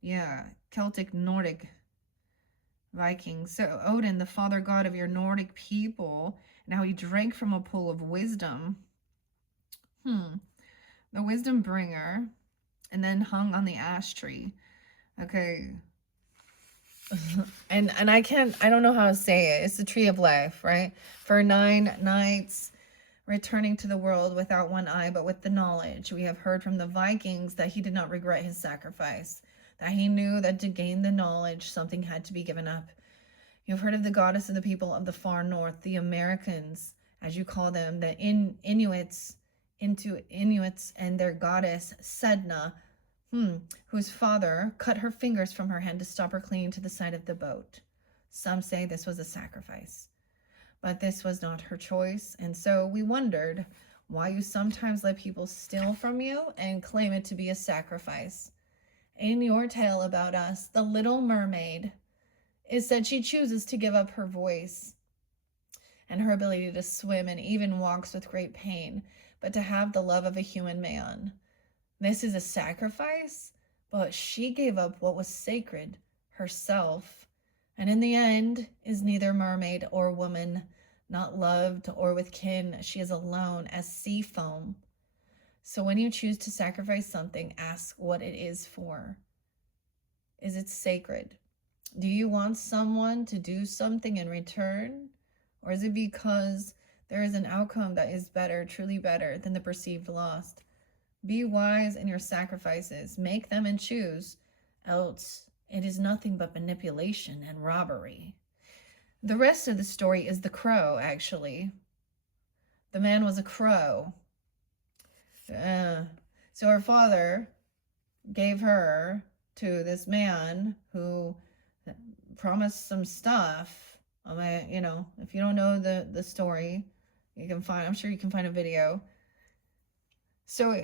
Yeah, Celtic, Nordic, Vikings. So Odin, the father god of your Nordic people, and how he drank from a pool of wisdom. The wisdom bringer, and then hung on the ash tree. Okay. and I don't know how to say it. It's the tree of life, right? For 9 nights, returning to the world without one eye, but with the knowledge. We have heard from the Vikings that he did not regret his sacrifice, that he knew that to gain the knowledge, something had to be given up. You've heard of the goddess of the people of the far north, the Americans, as you call them, the Inuits and their goddess Sedna, whose father cut her fingers from her hand to stop her clinging to the side of the boat. Some say this was a sacrifice, but this was not her choice, and so we wondered, why you sometimes let people steal from you and claim it to be a sacrifice. In your tale about us, the little mermaid is that she chooses to give up her voice and her ability to swim and even walks with great pain, but to have the love of a human man. This is a sacrifice, but she gave up what was sacred, herself, and in the end is neither mermaid or woman, not loved or with kin. She is alone as sea foam. So when you choose to sacrifice something, ask what it is for. Is it sacred? Do you want someone to do something in return? Or is it because there is an outcome that is better, truly better than the perceived loss? Be wise in your sacrifices. Make them and choose, else it is nothing but manipulation and robbery. The rest of the story is the crow, actually. The man was a crow. So her father gave her to this man who promised some stuff. You know, if you don't know the story, you can find, I'm sure you can find a video. So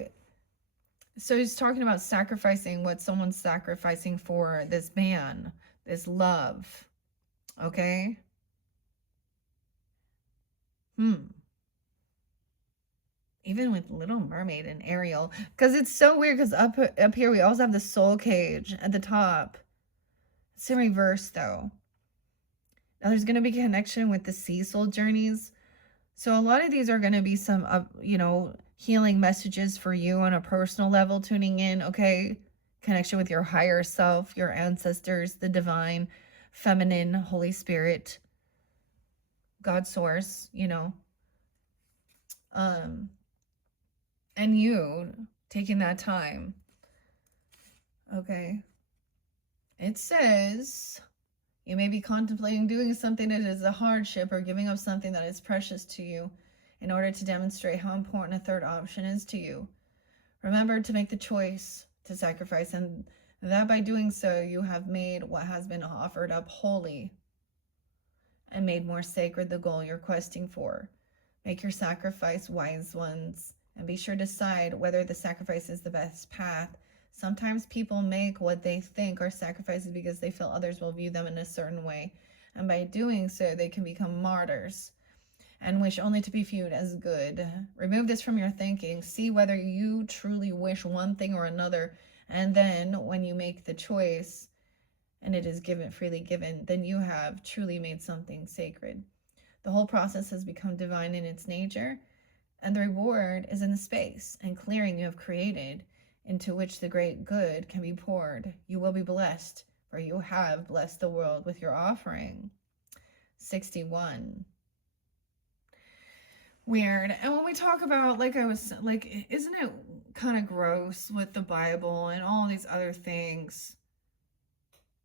he's talking about sacrificing what someone's sacrificing for this man, this love. Okay? Even with Little Mermaid and Ariel. Because it's so weird, because up here we also have the soul cage at the top. It's in reverse, though. Now there's going to be a connection with the sea soul journeys. So a lot of these are going to be some, you know, healing messages for you on a personal level tuning in, okay? Connection with your higher self, your ancestors, the divine, feminine, Holy Spirit, God source, you know. And you taking that time. Okay. It says you may be contemplating doing something that is a hardship or giving up something that is precious to you in order to demonstrate how important a third option is to you. Remember to make the choice to sacrifice, and that by doing so, you have made what has been offered up holy and made more sacred the goal you're questing for. Make your sacrifice, wise ones, and be sure to decide whether the sacrifice is the best path. Sometimes people make what they think are sacrifices because they feel others will view them in a certain way, and by doing so, they can become martyrs and wish only to be viewed as good. Remove this from your thinking. See whether you truly wish one thing or another, and then when you make the choice and it is given, freely given, then you have truly made something sacred. The whole process has become divine in its nature, and the reward is in the space and clearing you have created, into which the great good can be poured. You will be blessed, for you have blessed the world with your offering. 61. Weird. And when we talk about, like I was, like, isn't it kind of gross with the Bible and all these other things?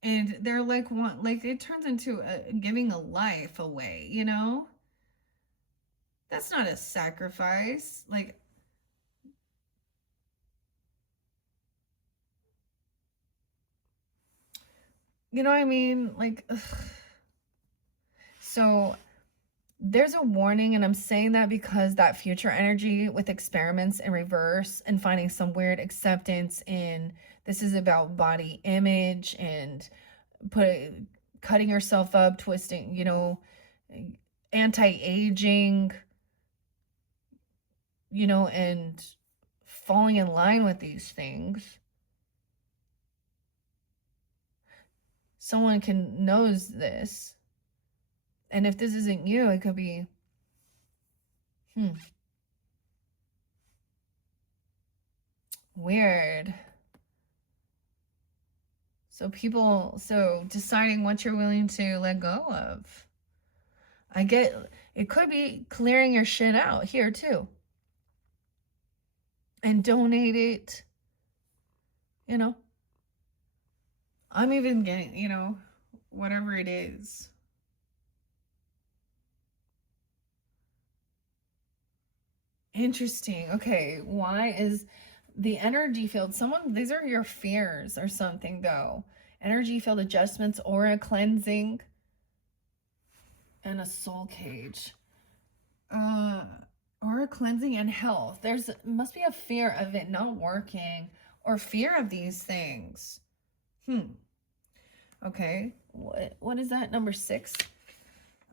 And they're like, one, like, it turns into giving a life away, you know? That's not a sacrifice. Like, you know what I mean? Like, ugh. So there's a warning, and I'm saying that because that future energy with experiments in reverse and finding some weird acceptance in, this is about body image and cutting yourself up, twisting, you know, anti-aging, you know, and falling in line with these things. Someone knows this. And if this isn't you, it could be, weird. So deciding what you're willing to let go of. I get, it could be clearing your shit out here too. And donate it, you know. I'm even getting, you know, whatever it is. Interesting. Okay, why is the energy field, these are your fears or something though. Energy field adjustments, aura cleansing, and a soul cage. Aura cleansing and health. There's must be a fear of it not working or fear of these things. Okay. What is that? Number 6?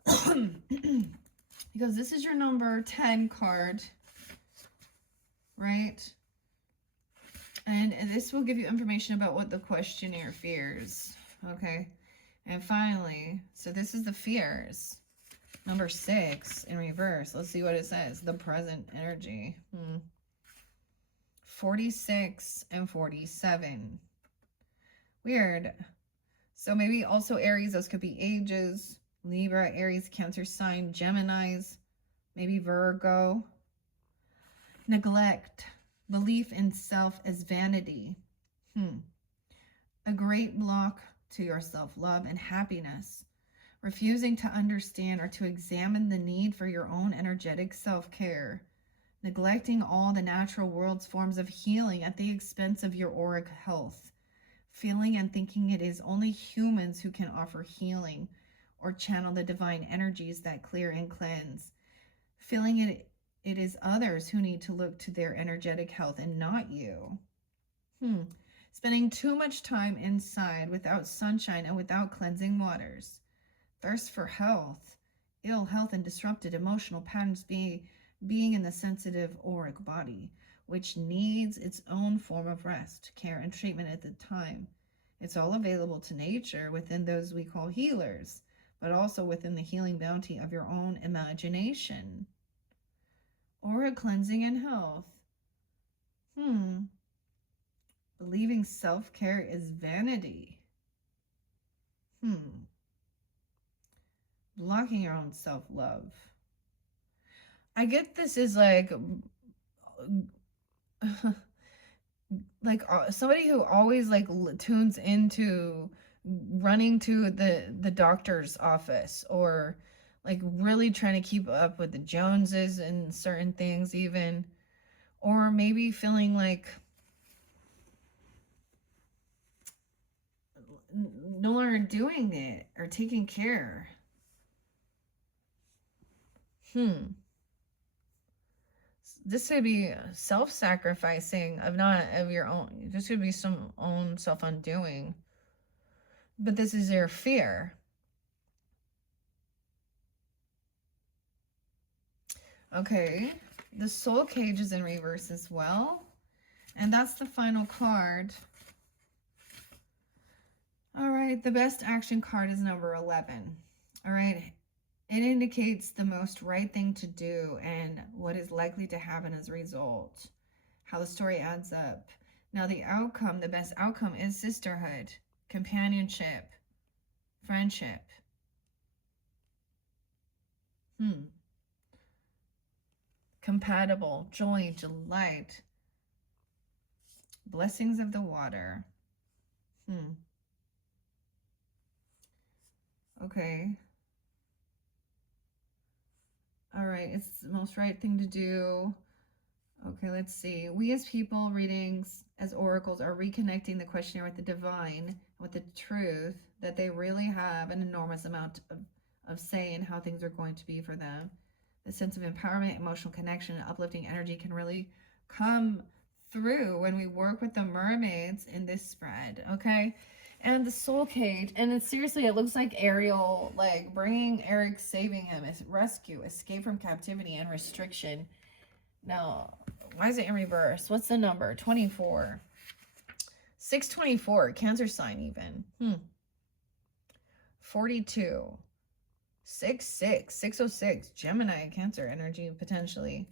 Because this is your number 10 card, right? And this will give you information about what the questionnaire fears. Okay. And finally, so this is the fears. Number 6 in reverse. Let's see what it says. The present energy. 46 and 47. Weird. So maybe also Aries. Those could be ages. Libra, Aries, Cancer sign, Geminis. Maybe Virgo. Neglect. Belief in self as vanity. A great block to your self-love and happiness. Refusing to understand or to examine the need for your own energetic self-care. Neglecting all the natural world's forms of healing at the expense of your auric health. Feeling and thinking it is only humans who can offer healing or channel the divine energies that clear and cleanse. Feeling it is others who need to look to their energetic health and not you. Spending too much time inside without sunshine and without cleansing waters. Thirst for health, ill health and disrupted emotional patterns being in the sensitive auric body, which needs its own form of rest, care, and treatment at the time. It's all available to nature within those we call healers, but also within the healing bounty of your own imagination. Aura cleansing and health. Believing self-care is vanity. Blocking your own self-love. I get this is like somebody who always like tunes into running to the doctor's office, or like really trying to keep up with the Joneses and certain things even, or maybe feeling like no longer doing it or taking care. This could be self-sacrificing of your own. This could be some own self-undoing. But this is your fear. Okay. The soul cage is in reverse as well. And that's the final card. All right. The best action card is number 11. All right. It indicates the most right thing to do and what is likely to happen as a result. How the story adds up. Now the outcome, the best outcome is sisterhood, companionship, friendship. Compatible, joy, delight. Blessings of the water. Okay. All right, it's the most right thing to do. Okay, let's see. We as people, readings as oracles, are reconnecting the questionnaire with the divine, with the truth that they really have an enormous amount of say in how things are going to be for them. The sense of empowerment, emotional connection, and uplifting energy can really come through when we work with the mermaids in this spread, okay? And the soul cage, and it's seriously, it looks like Ariel, like bringing Eric, saving him, rescue, escape from captivity and restriction. Now, why is it in reverse? What's the number? 24. 624, Cancer sign even. 42. 66, 606, Gemini, Cancer energy potentially.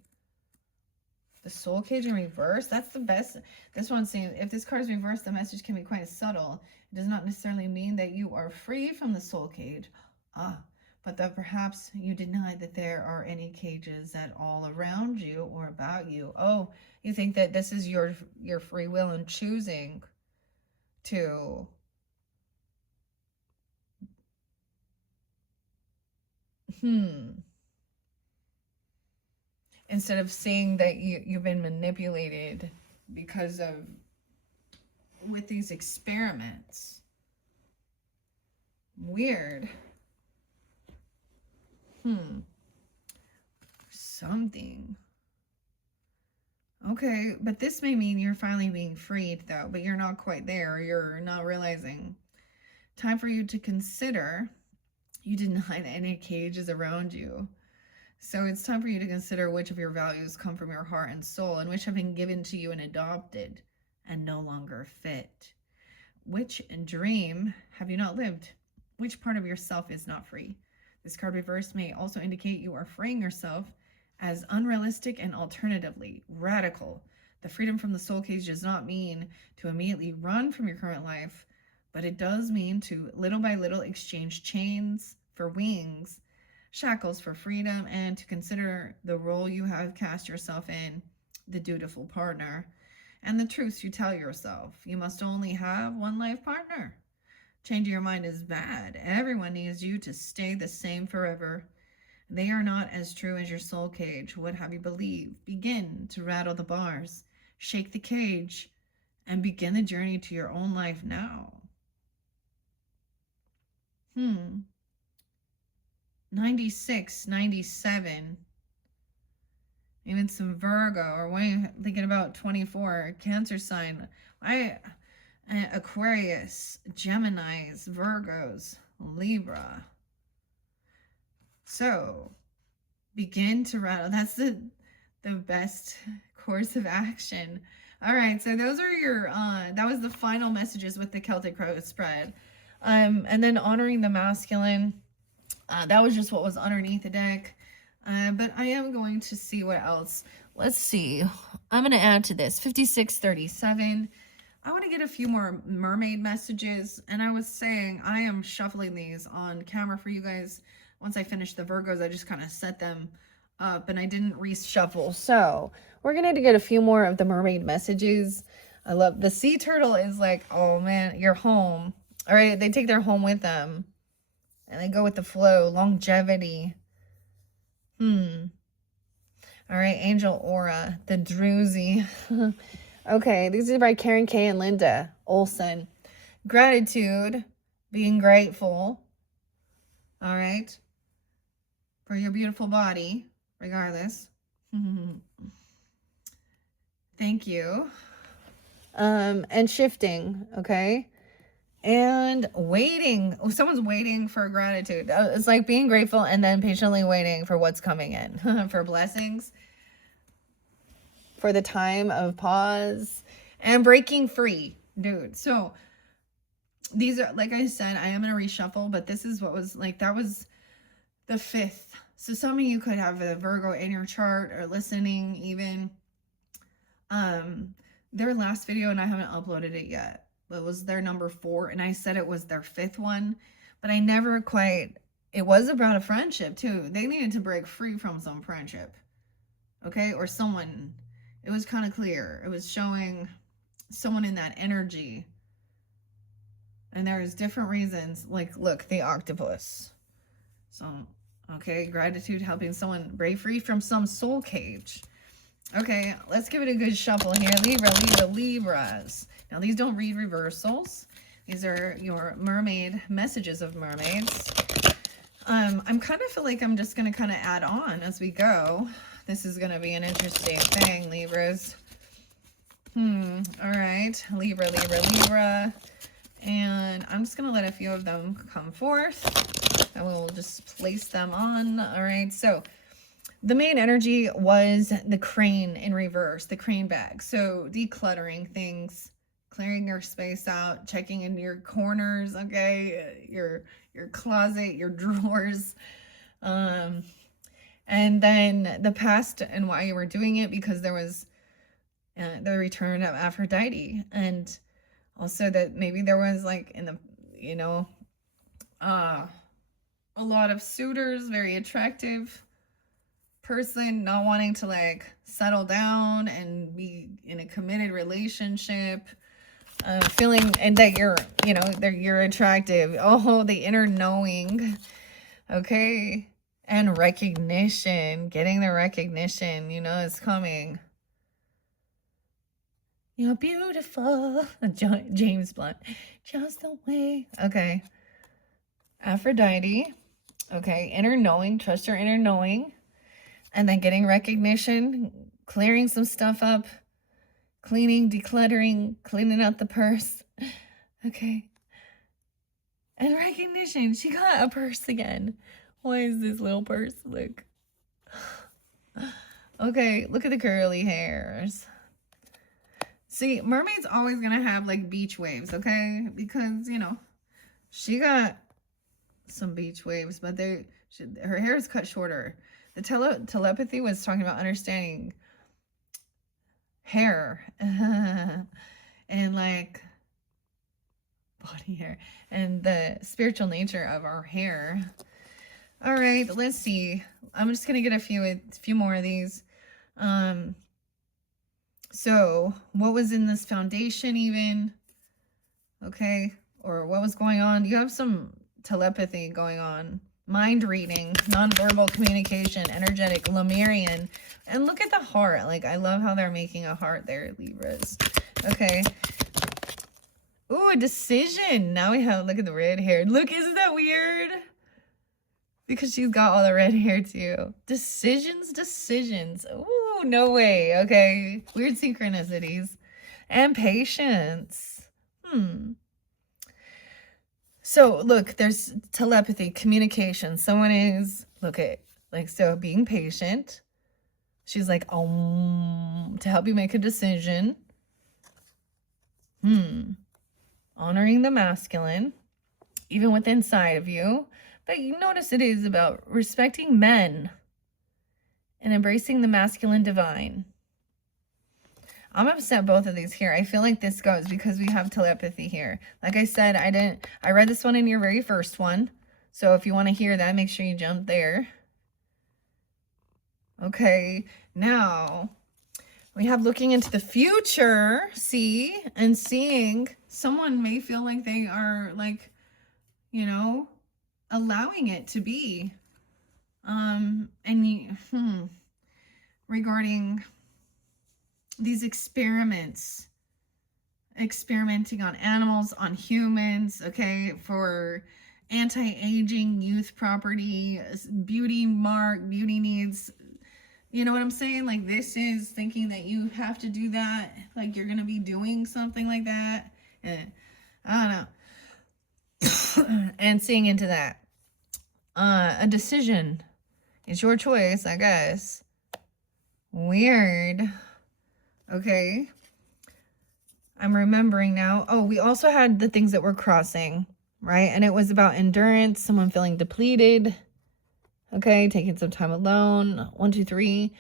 The soul cage in reverse, that's the best. This one's saying if this card is reversed, the message can be quite subtle. It does not necessarily mean that you are free from the soul cage. But that perhaps you deny that there are any cages at all around you or about you. Oh, you think that this is your free will in choosing to instead of seeing that you've been manipulated because of with these experiments. Weird. Something. Okay, but this may mean you're finally being freed, though, but you're not quite there. You're not realizing. Time for you to consider. You didn't hide any cages around you. So it's time for you to consider which of your values come from your heart and soul and which have been given to you and adopted and no longer fit. Which dream have you not lived? Which part of yourself is not free? This card reverse may also indicate you are freeing yourself as unrealistic and alternatively radical. The freedom from the soul cage does not mean to immediately run from your current life, but it does mean to little by little exchange chains for wings, shackles for freedom, and to consider the role you have cast yourself in, the dutiful partner, and the truths you tell yourself. You must only have one life partner. Changing your mind is bad. Everyone needs you to stay the same forever. They are not as true as your soul cage. What have you believed? Begin to rattle the bars, shake the cage, and begin the journey to your own life now. 96, 97. Even some Virgo, or when you're thinking about 24, Cancer sign. Aquarius, Geminis, Virgos, Libra. So begin to rattle. That's the best course of action. All right, so those are your that was the final messages with the Celtic Crow spread. And then honoring the masculine. That was just what was underneath the deck. But I am going to see what else. Let's see. I'm going to add to this 5637. I want to get a few more mermaid messages. And I was saying I am shuffling these on camera for you guys. Once I finish the Virgos, I just kind of set them up and I didn't reshuffle. So we're going to get a few more of the mermaid messages. I love the sea turtle is like, oh man, you're home. All right. They take their home with them and they go with the flow. Longevity. All right. Angel aura, the druzy. Okay. These are by Karen K and Linda Olson. Gratitude, being grateful. All right. For your beautiful body, regardless. Thank you. And shifting, okay? And waiting. Oh, someone's waiting for gratitude. It's like being grateful and then patiently waiting for what's coming in. For blessings. For the time of pause. And breaking free. Dude, so these are, like I said, I am going to reshuffle, but this is what was, like, that was the 5th. So some of you could have a Virgo in your chart or listening even. Their last video, and I haven't uploaded it yet. It was their number 4, and I said it was their 5th one, but I never quite, it was about a friendship too. They needed to break free from some friendship, okay? Or someone, it was kind of clear. It was showing someone in that energy, and there's different reasons, like, look, the octopus. So, okay, gratitude, helping someone break free from some soul cage. Okay, let's give it a good shuffle here. Libras. Now, these don't read reversals. These are your mermaid messages of mermaids. I'm kind of feel like I'm just going to kind of add on as we go. This is going to be an interesting thing, Libras. All right, Libra. And I'm just going to let a few of them come forth. And we'll just place them on. All right, so the main energy was the crane in reverse, the crane bag. So decluttering things, clearing your space out, checking in your corners, okay, your closet, your drawers, and then the past and why you were doing it, because there was the return of Aphrodite, and also that maybe there was, like, in the, you know, a lot of suitors, very attractive person, not wanting to, like, settle down and be in a committed relationship, feeling, and that you're, you know, that you're attractive. Oh, the inner knowing, okay, and recognition, getting the recognition, you know, is coming. You're beautiful, James Blunt, just the way. Okay, Aphrodite. Okay, inner knowing, trust your inner knowing. And then getting recognition, clearing some stuff up, cleaning, decluttering, cleaning out the purse. Okay. And recognition. She got a purse again. Why is this little purse? Look. Okay, look at the curly hairs. See, mermaid's always gonna have like beach waves, okay? Because, you know, she got some beach waves, but her hair is cut shorter. The telepathy was talking about understanding hair and like body hair and the spiritual nature of our hair. All right, let's see. I'm just gonna get a few more of these. So what was in this foundation even? Okay, or what was going on? You have some telepathy going on, mind reading, nonverbal communication, energetic, Lemurian, and look at the heart. Like, I love how they're making a heart there, Libras. Okay. Ooh, a decision. Now we have, look at the red hair. Look, isn't that weird? Because she's got all the red hair too. Decisions. Ooh, no way. Okay. Weird synchronicities. And patience. So look, there's telepathy, communication. Someone is, look at, like, so being patient. She's like, to help you make a decision. Honoring the masculine, even within inside of you. But you notice it is about respecting men and embracing the masculine divine. I'm going to set both of these here. I feel like this goes because we have telepathy here. Like I said, I read this one in your very first one. So if you want to hear that, make sure you jump there. Okay, now we have looking into the future, see, and seeing. Someone may feel like they are, like, you know, allowing it to be. Regarding these experiments, experimenting on animals, on humans, okay, for anti-aging, youth property, beauty needs. You know what I'm saying? Like, this is thinking that you have to do that, like you're gonna be doing something like that. I don't know. And seeing into that. A decision. It's your choice, I guess. Weird. Okay. I'm remembering now. Oh, we also had the things that were crossing, right? And it was about endurance, someone feeling depleted. Okay, taking some time alone. 1, 2, 3.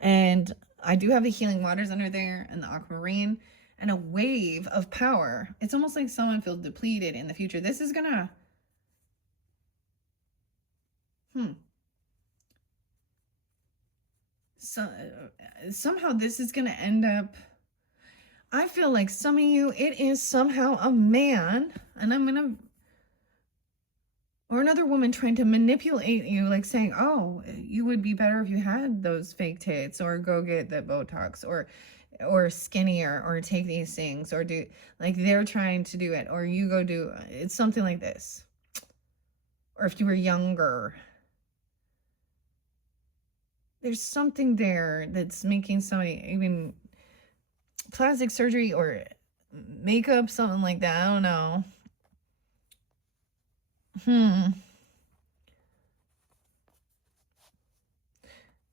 And I do have the healing waters under there and the aquamarine and a wave of power. It's almost like someone feels depleted in the future. This is gonna... So somehow this is gonna end up... I feel like some of you, it is somehow a man, and or another woman trying to manipulate you, like saying, oh, you would be better if you had those fake tits, or go get the Botox, or skinnier, or take these things, or do, like, they're trying to do it, or you go do, it's something like this. Or if you were younger, there's something there that's making somebody, even plastic surgery or makeup, something like that. I don't know.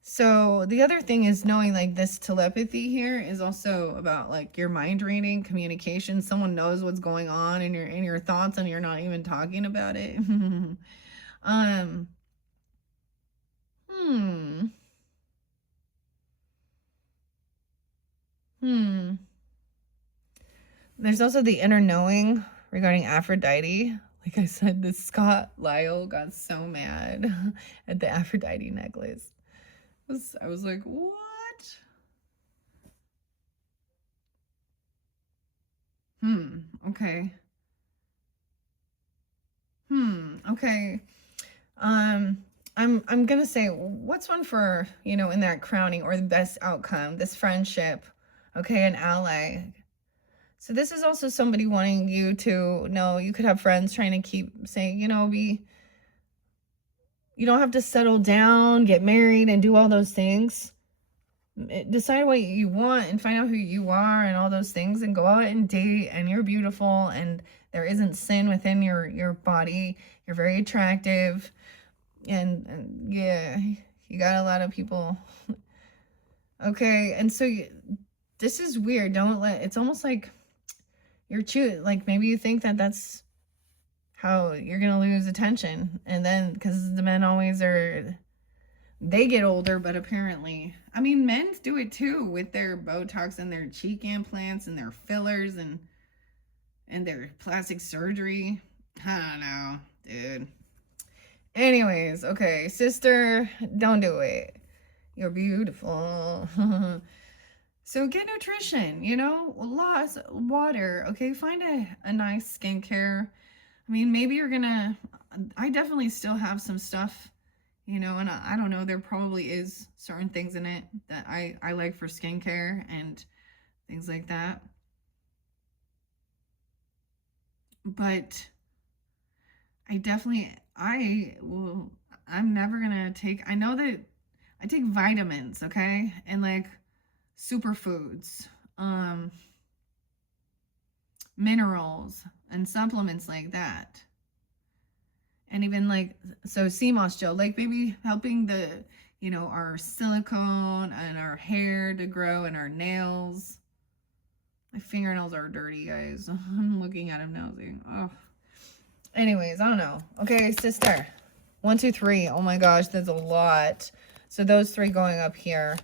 So the other thing is knowing, like, this telepathy here is also about, like, your mind reading, communication. Someone knows what's going on in your thoughts and you're not even talking about it. There's also the inner knowing regarding Aphrodite. Like I said, this Scott Lyle got so mad at the Aphrodite necklace. I was like, what? Okay. Okay. I'm gonna say, what's one for, you know, in that crowning or the best outcome, this friendship, okay, an ally. So this is also somebody wanting you to know you could have friends trying to keep saying, you know, you don't have to settle down, get married, and do all those things. decide what you want and find out who you are and all those things, and go out and date, and you're beautiful, and there isn't sin within your body. You're very attractive, and yeah, you got a lot of people. Okay, and so this is weird. Don't let, it's almost like you're like maybe you think that that's how you're gonna lose attention, and then because the men always are, they get older, but apparently, I mean, men do it too with their Botox and their cheek implants and their fillers and their plastic surgery. I don't know, dude. Anyways, okay, sister, don't do it. You're beautiful. So get nutrition, you know, lots of water, okay? Find a nice skincare. I mean, maybe you're gonna, I definitely still have some stuff, you know, and I don't know, there probably is certain things in it that I like for skincare and things like that. But I definitely, I'm never gonna take, I know that I take vitamins, okay? And like superfoods, minerals and supplements like that. And even like, so sea moss gel, like maybe helping the, you know, our silicone and our hair to grow and our nails. My fingernails are dirty, guys. I'm looking at them now saying, oh. Anyways, I don't know. Okay, sister. 1, 2, 3. Oh my gosh, there's a lot. So those 3 going up here.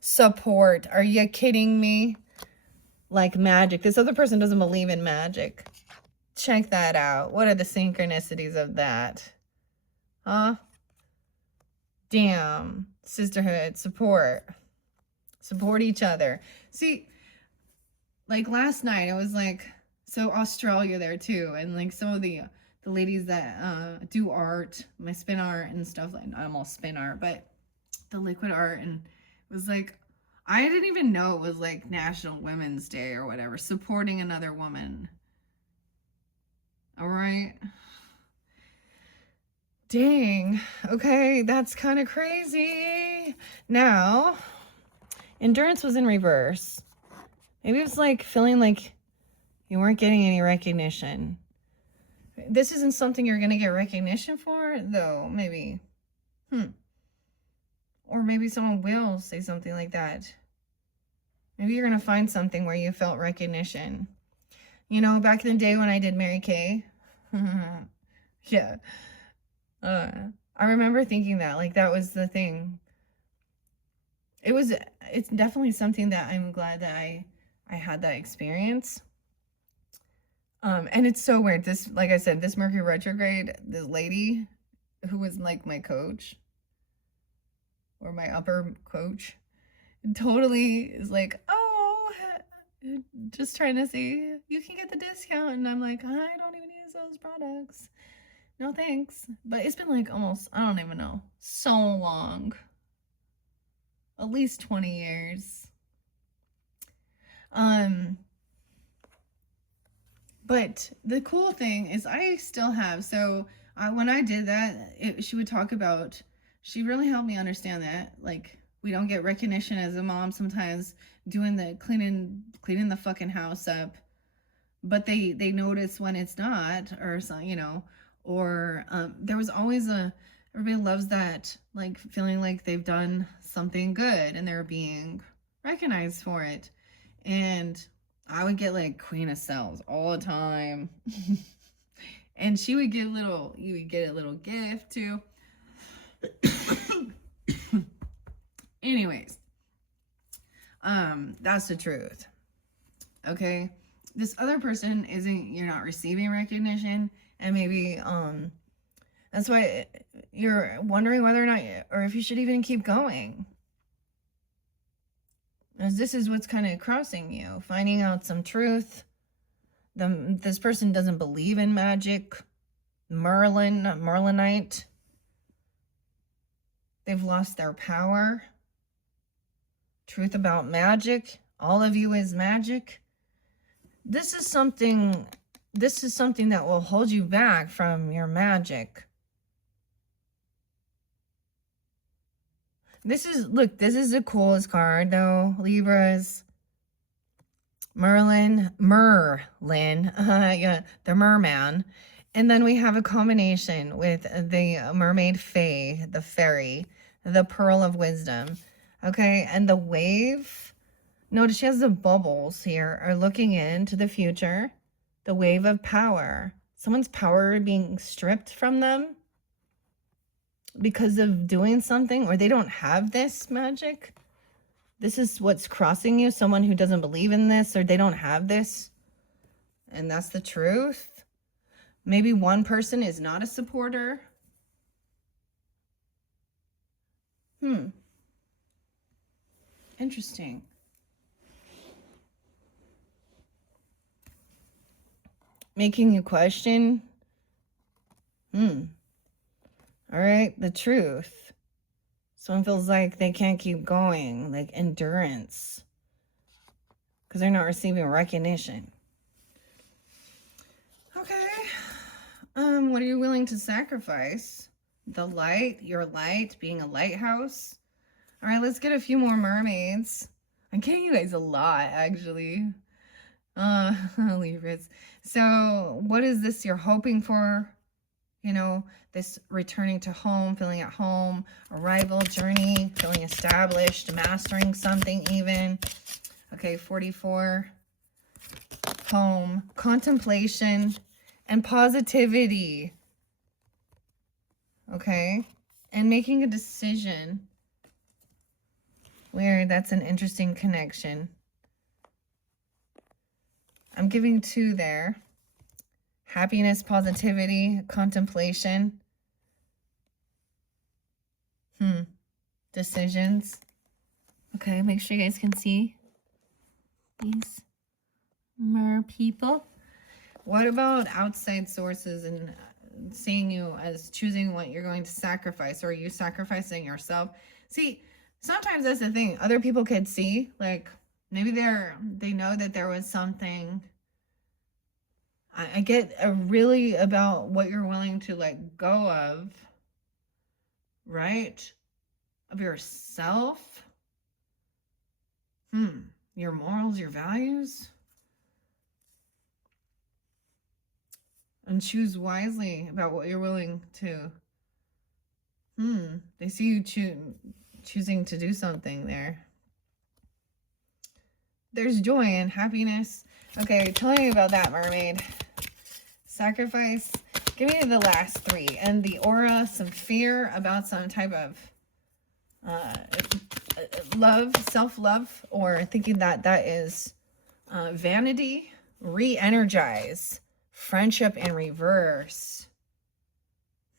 Support. Are you kidding me? Like magic. This other person doesn't believe in magic. Check that out. What are the synchronicities of that? Huh? Damn. Sisterhood. Support. Support each other. See, like last night, it was like, so Australia there too. And like some of the ladies that do art, my spin art and stuff, like I'm all spin art, but the liquid art, and it was like, I didn't even know it was like National Women's Day or whatever, supporting another woman. All right. Dang. Okay, that's kind of crazy. Now, endurance was in reverse. Maybe it was like feeling like you weren't getting any recognition. This isn't something you're going to get recognition for, though, maybe. Or maybe someone will say something like that. Maybe you're going to find something where you felt recognition. You know, back in the day when I did Mary Kay. Yeah. I remember thinking that, like, that was the thing. It's definitely something that I'm glad that I had that experience. And it's so weird. This, like I said, this Mercury retrograde, this lady who was like my coach, or my upper coach, totally is like, oh, just trying to say you can get the discount, and I'm like, I don't even use those products, no thanks. But it's been like almost, I don't even know, so long, at least 20 years. But the cool thing is I still have, so when I did that, she would talk about, she really helped me understand that, like, we don't get recognition as a mom sometimes doing the cleaning the fucking house up, but they notice when it's not, or something, you know, or there was always everybody loves that, like, feeling like they've done something good and they're being recognized for it. And I would get like Queen of Cells all the time. And she would get you would get a little gift too. Anyways, that's the truth. Okay, this other person you're not receiving recognition, and maybe that's why you're wondering whether or not, or if you should even keep going. As this is what's kind of crossing you, finding out some truth. This person doesn't believe in magic. Merlinite. They've lost their power. Truth about magic. All of you is magic. This is something that will hold you back from your magic. This is, look, this is the coolest card though, Libras. Merlin, yeah, the merman. And then we have a combination with the mermaid fae, the fairy, the pearl of wisdom. Okay, and the wave. Notice she has the bubbles here are looking into the future. The wave of power. Someone's power being stripped from them because of doing something, or they don't have this magic. This is what's crossing you. Someone who doesn't believe in this, or they don't have this. And that's the truth. Maybe one person is not a supporter. Interesting. Making you question. All right, the truth. Someone feels like they can't keep going, like endurance, because they're not receiving recognition. Okay. What are you willing to sacrifice? The light, your light, being a lighthouse. All right, let's get a few more mermaids. I'm getting you guys a lot, actually. Libras. So what is this you're hoping for? You know, this returning to home, feeling at home, arrival, journey, feeling established, mastering something even. Okay, 44. Home, contemplation, and positivity. Okay, and making a decision. Weird, that's an interesting connection. I'm giving 2 there. Happiness, positivity, contemplation. Decisions. Okay, make sure you guys can see these mer people. What about outside sources and seeing you as choosing what you're going to sacrifice, or are you sacrificing yourself? See, sometimes that's the thing. Other people could see, like, maybe they know that there was something. I get really about what you're willing to let go of, right? Of yourself. Your morals, your values. And choose wisely about what you're willing to. They see you choosing to do something there. There's joy and happiness. Okay, tell me about that, mermaid. Sacrifice. Give me the last 3. And the aura, some fear about some type of love, self-love, or thinking that that is vanity. Re-energize. Friendship in reverse.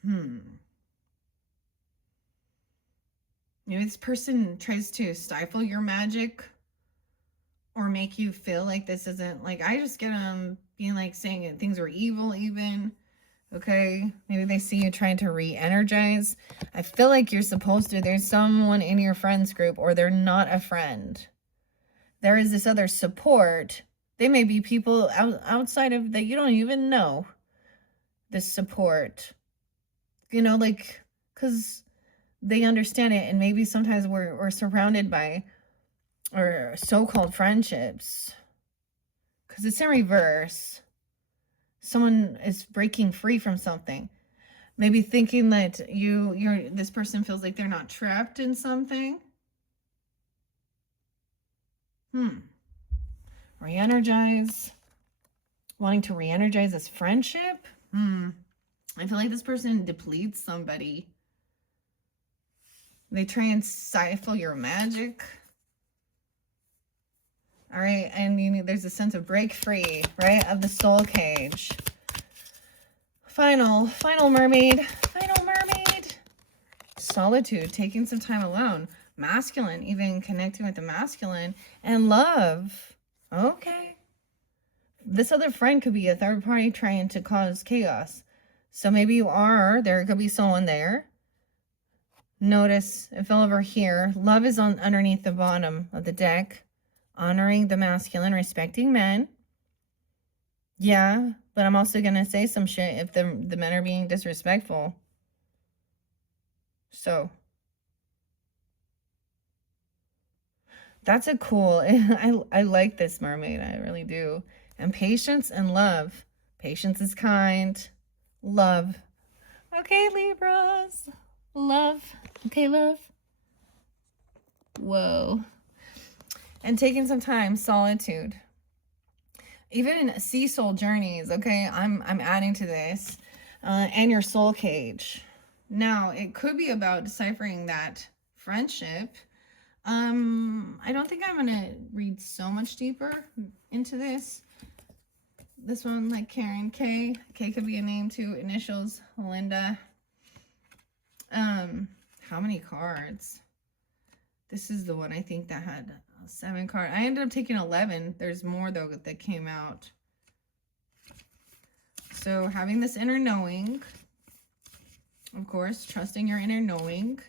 Maybe this person tries to stifle your magic, or make you feel like this isn't, like, I just get them being like saying things are evil even. Okay, maybe they see you trying to re-energize. I feel like you're supposed to. There's someone in your friends group, or they're not a friend. There is this other support. They may be people outside of that you don't even know. This support, you know, like, because they understand it, and maybe sometimes we're surrounded by, or so-called friendships, because it's in reverse. Someone is breaking free from something, maybe thinking that this person feels like they're not trapped in something. Re-energize. Wanting to re-energize this friendship. I feel like this person depletes somebody. They try and stifle your magic. All right, and there's a sense of break free, right, of the soul cage. Final mermaid. Solitude, taking some time alone. Masculine, even connecting with the masculine. And love. Okay. This other friend could be a third party trying to cause chaos. So maybe there could be someone there. Notice, if over here, love is underneath the bottom of the deck. Honoring the masculine, respecting men. Yeah, but I'm also going to say some shit if the men are being disrespectful. So, That's a cool, I like this mermaid, I really do. And patience and love. Patience is kind. Love. Okay, Libras. Love. Okay, love. Whoa. And taking some time, solitude. Even sea soul journeys, okay? I'm adding to this. And your soul cage. Now, it could be about deciphering that friendship. I don't think I'm gonna read so much deeper into this. This one, like Karen K. K could be a name too. Initials, Linda. How many cards? This is the one I think that had 7 cards. I ended up taking 11. There's more though that came out. So having this inner knowing, of course, trusting your inner knowing.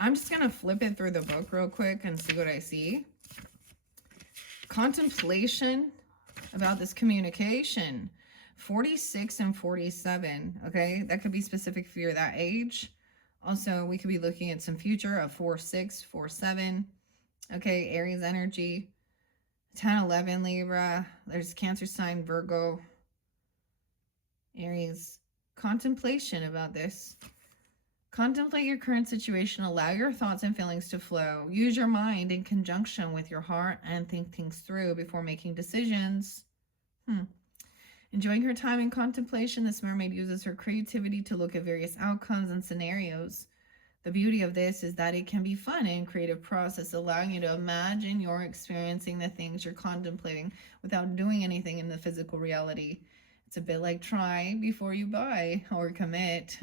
I'm just going to flip it through the book real quick and see what I see. Contemplation about this communication. 46 and 47, okay? That could be specific for that age. Also, we could be looking at some future of 4-6, 4-7. Okay, Aries energy. 10-11 Libra. There's Cancer sign, Virgo. Aries. Contemplation about this. Contemplate your current situation. Allow your thoughts and feelings to flow. Use your mind in conjunction with your heart and think things through before making decisions. Enjoying her time in contemplation, this mermaid uses her creativity to look at various outcomes and scenarios. The beauty of this is that it can be fun and creative process, allowing you to imagine you're experiencing the things you're contemplating without doing anything in the physical reality. It's a bit like try before you buy or commit.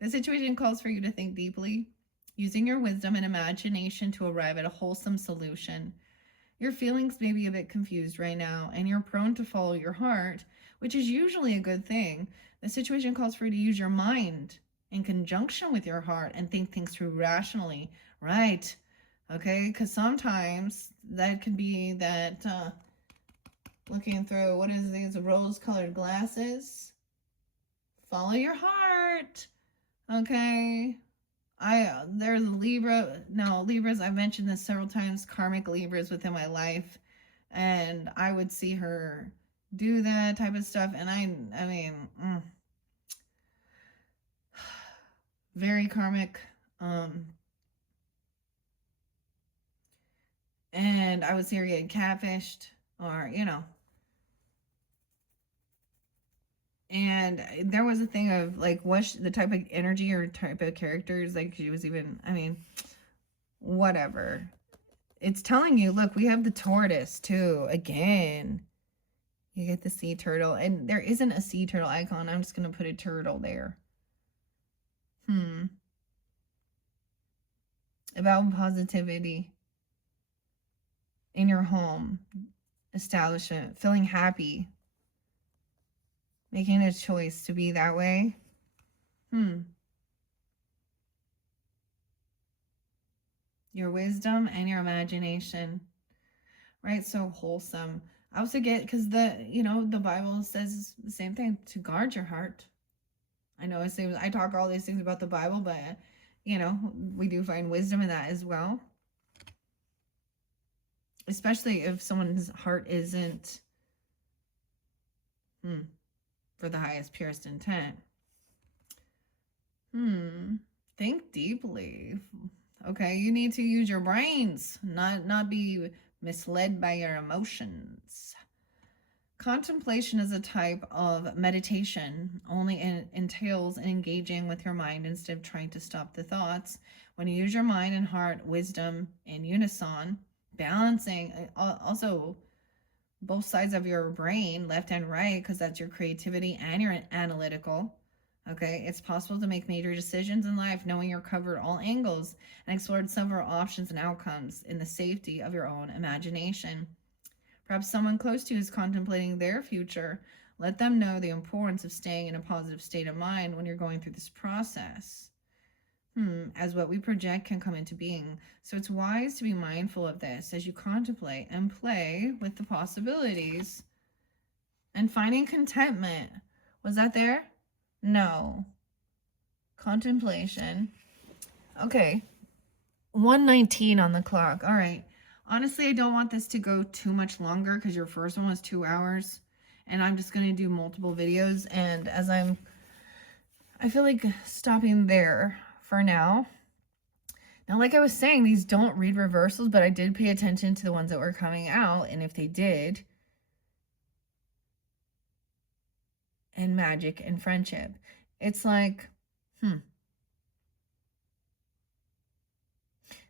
The situation calls for you to think deeply, using your wisdom and imagination to arrive at a wholesome solution. Your feelings may be a bit confused right now, and you're prone to follow your heart, which is usually a good thing. The situation calls for you to use your mind in conjunction with your heart and think things through rationally, right? Okay, because sometimes that could be that looking through, what is these rose-colored glasses? Follow your heart, okay? There's a Libra. Now, Libras, I've mentioned this several times, karmic Libras within my life, and I would see her do that type of stuff, and I mean, very karmic, and I would see her get catfished, or, you know, and there was a thing of, like, what the type of energy or type of characters, like, she was even, I mean, whatever. It's telling you, look, we have the tortoise, too, again. You get the sea turtle, and there isn't a sea turtle icon. I'm just going to put a turtle there. About positivity in your home, establishment, feeling happy, making a choice to be that way. Your wisdom and your imagination, right? So wholesome. I also get, because the Bible says the same thing, to guard your heart. I know I talk all these things about the Bible, but we do find wisdom in that as well. Especially if someone's heart isn't for the highest, purest intent. Think deeply. Okay, you need to use your brains, not be misled by your emotions. Contemplation is a type of meditation, only entails engaging with your mind instead of trying to stop the thoughts. When you use your mind and heart, wisdom in unison, balancing also both sides of your brain, left and right, because that's your creativity and your analytical. Okay, it's possible to make major decisions in life knowing you're covered all angles and explored several options and outcomes in the safety of your own imagination. Perhaps someone close to you is contemplating their future. Let them know the importance of staying in a positive state of mind when you're going through this process. As what we project can come into being. So it's wise to be mindful of this as you contemplate and play with the possibilities. And finding contentment. Was that there? No. Contemplation. Okay. 1:19 on the clock. All right. Honestly, I don't want this to go too much longer because your first one was 2 hours. And I'm just going to do multiple videos. And as I feel like stopping there for now. Now, like I was saying, these don't read reversals, but I did pay attention to the ones that were coming out. And if they did, and magic and friendship, it's like,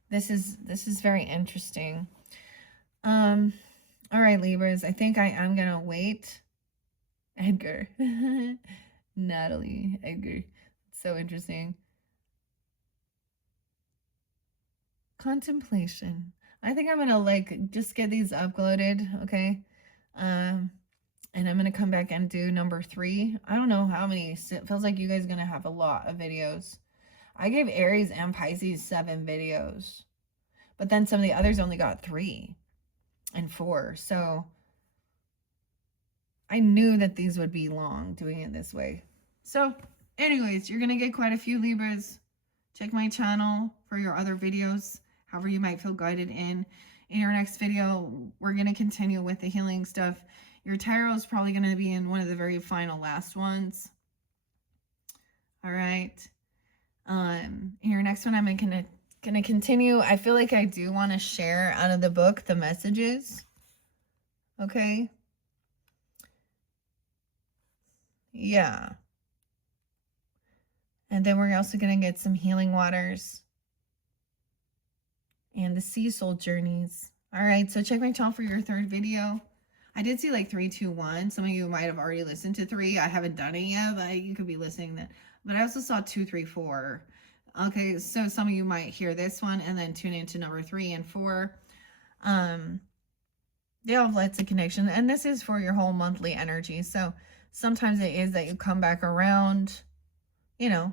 this is very interesting. All right, Libras, I think I am gonna wait. Edgar. Natalie, Edgar. So interesting. Contemplation. I think I'm gonna like just get these uploaded, okay? And I'm gonna come back and do number 3. I don't know how many. It feels like you guys are gonna have a lot of videos. I gave Aries and Pisces 7 videos, but then some of the others only got 3 and 4. So I knew that these would be long doing it this way. So anyways, you're gonna get quite a few Libras. Check my channel for your other videos, however you might feel guided in. In your next video, we're gonna continue with the healing stuff. Your tarot is probably gonna be in one of the very final last ones. All right. In your next one, I'm gonna continue. I feel like I do want to share out of the book the messages. Okay. Yeah. And then we're also gonna get some healing waters and the sea soul journeys. All right, so check my channel for your 3rd video. I did see like 3, 2, 1. Some of you might have already listened to 3. I haven't done it yet, but you could be listening that. But I also saw 2, 3, 4. Okay, so some of you might hear this one and then tune into number 3 and 4. They all have lots of connection, and this is for your whole monthly energy. So sometimes it is that you come back around, you know,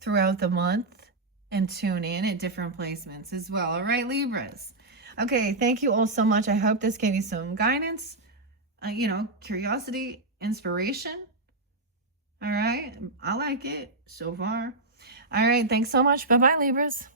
throughout the month and tune in at different placements as well. All right, Libras. Okay, thank you all so much. I hope this gave you some guidance, curiosity, inspiration. All right, I like it so far. All right, thanks so much. Bye-bye, Libras.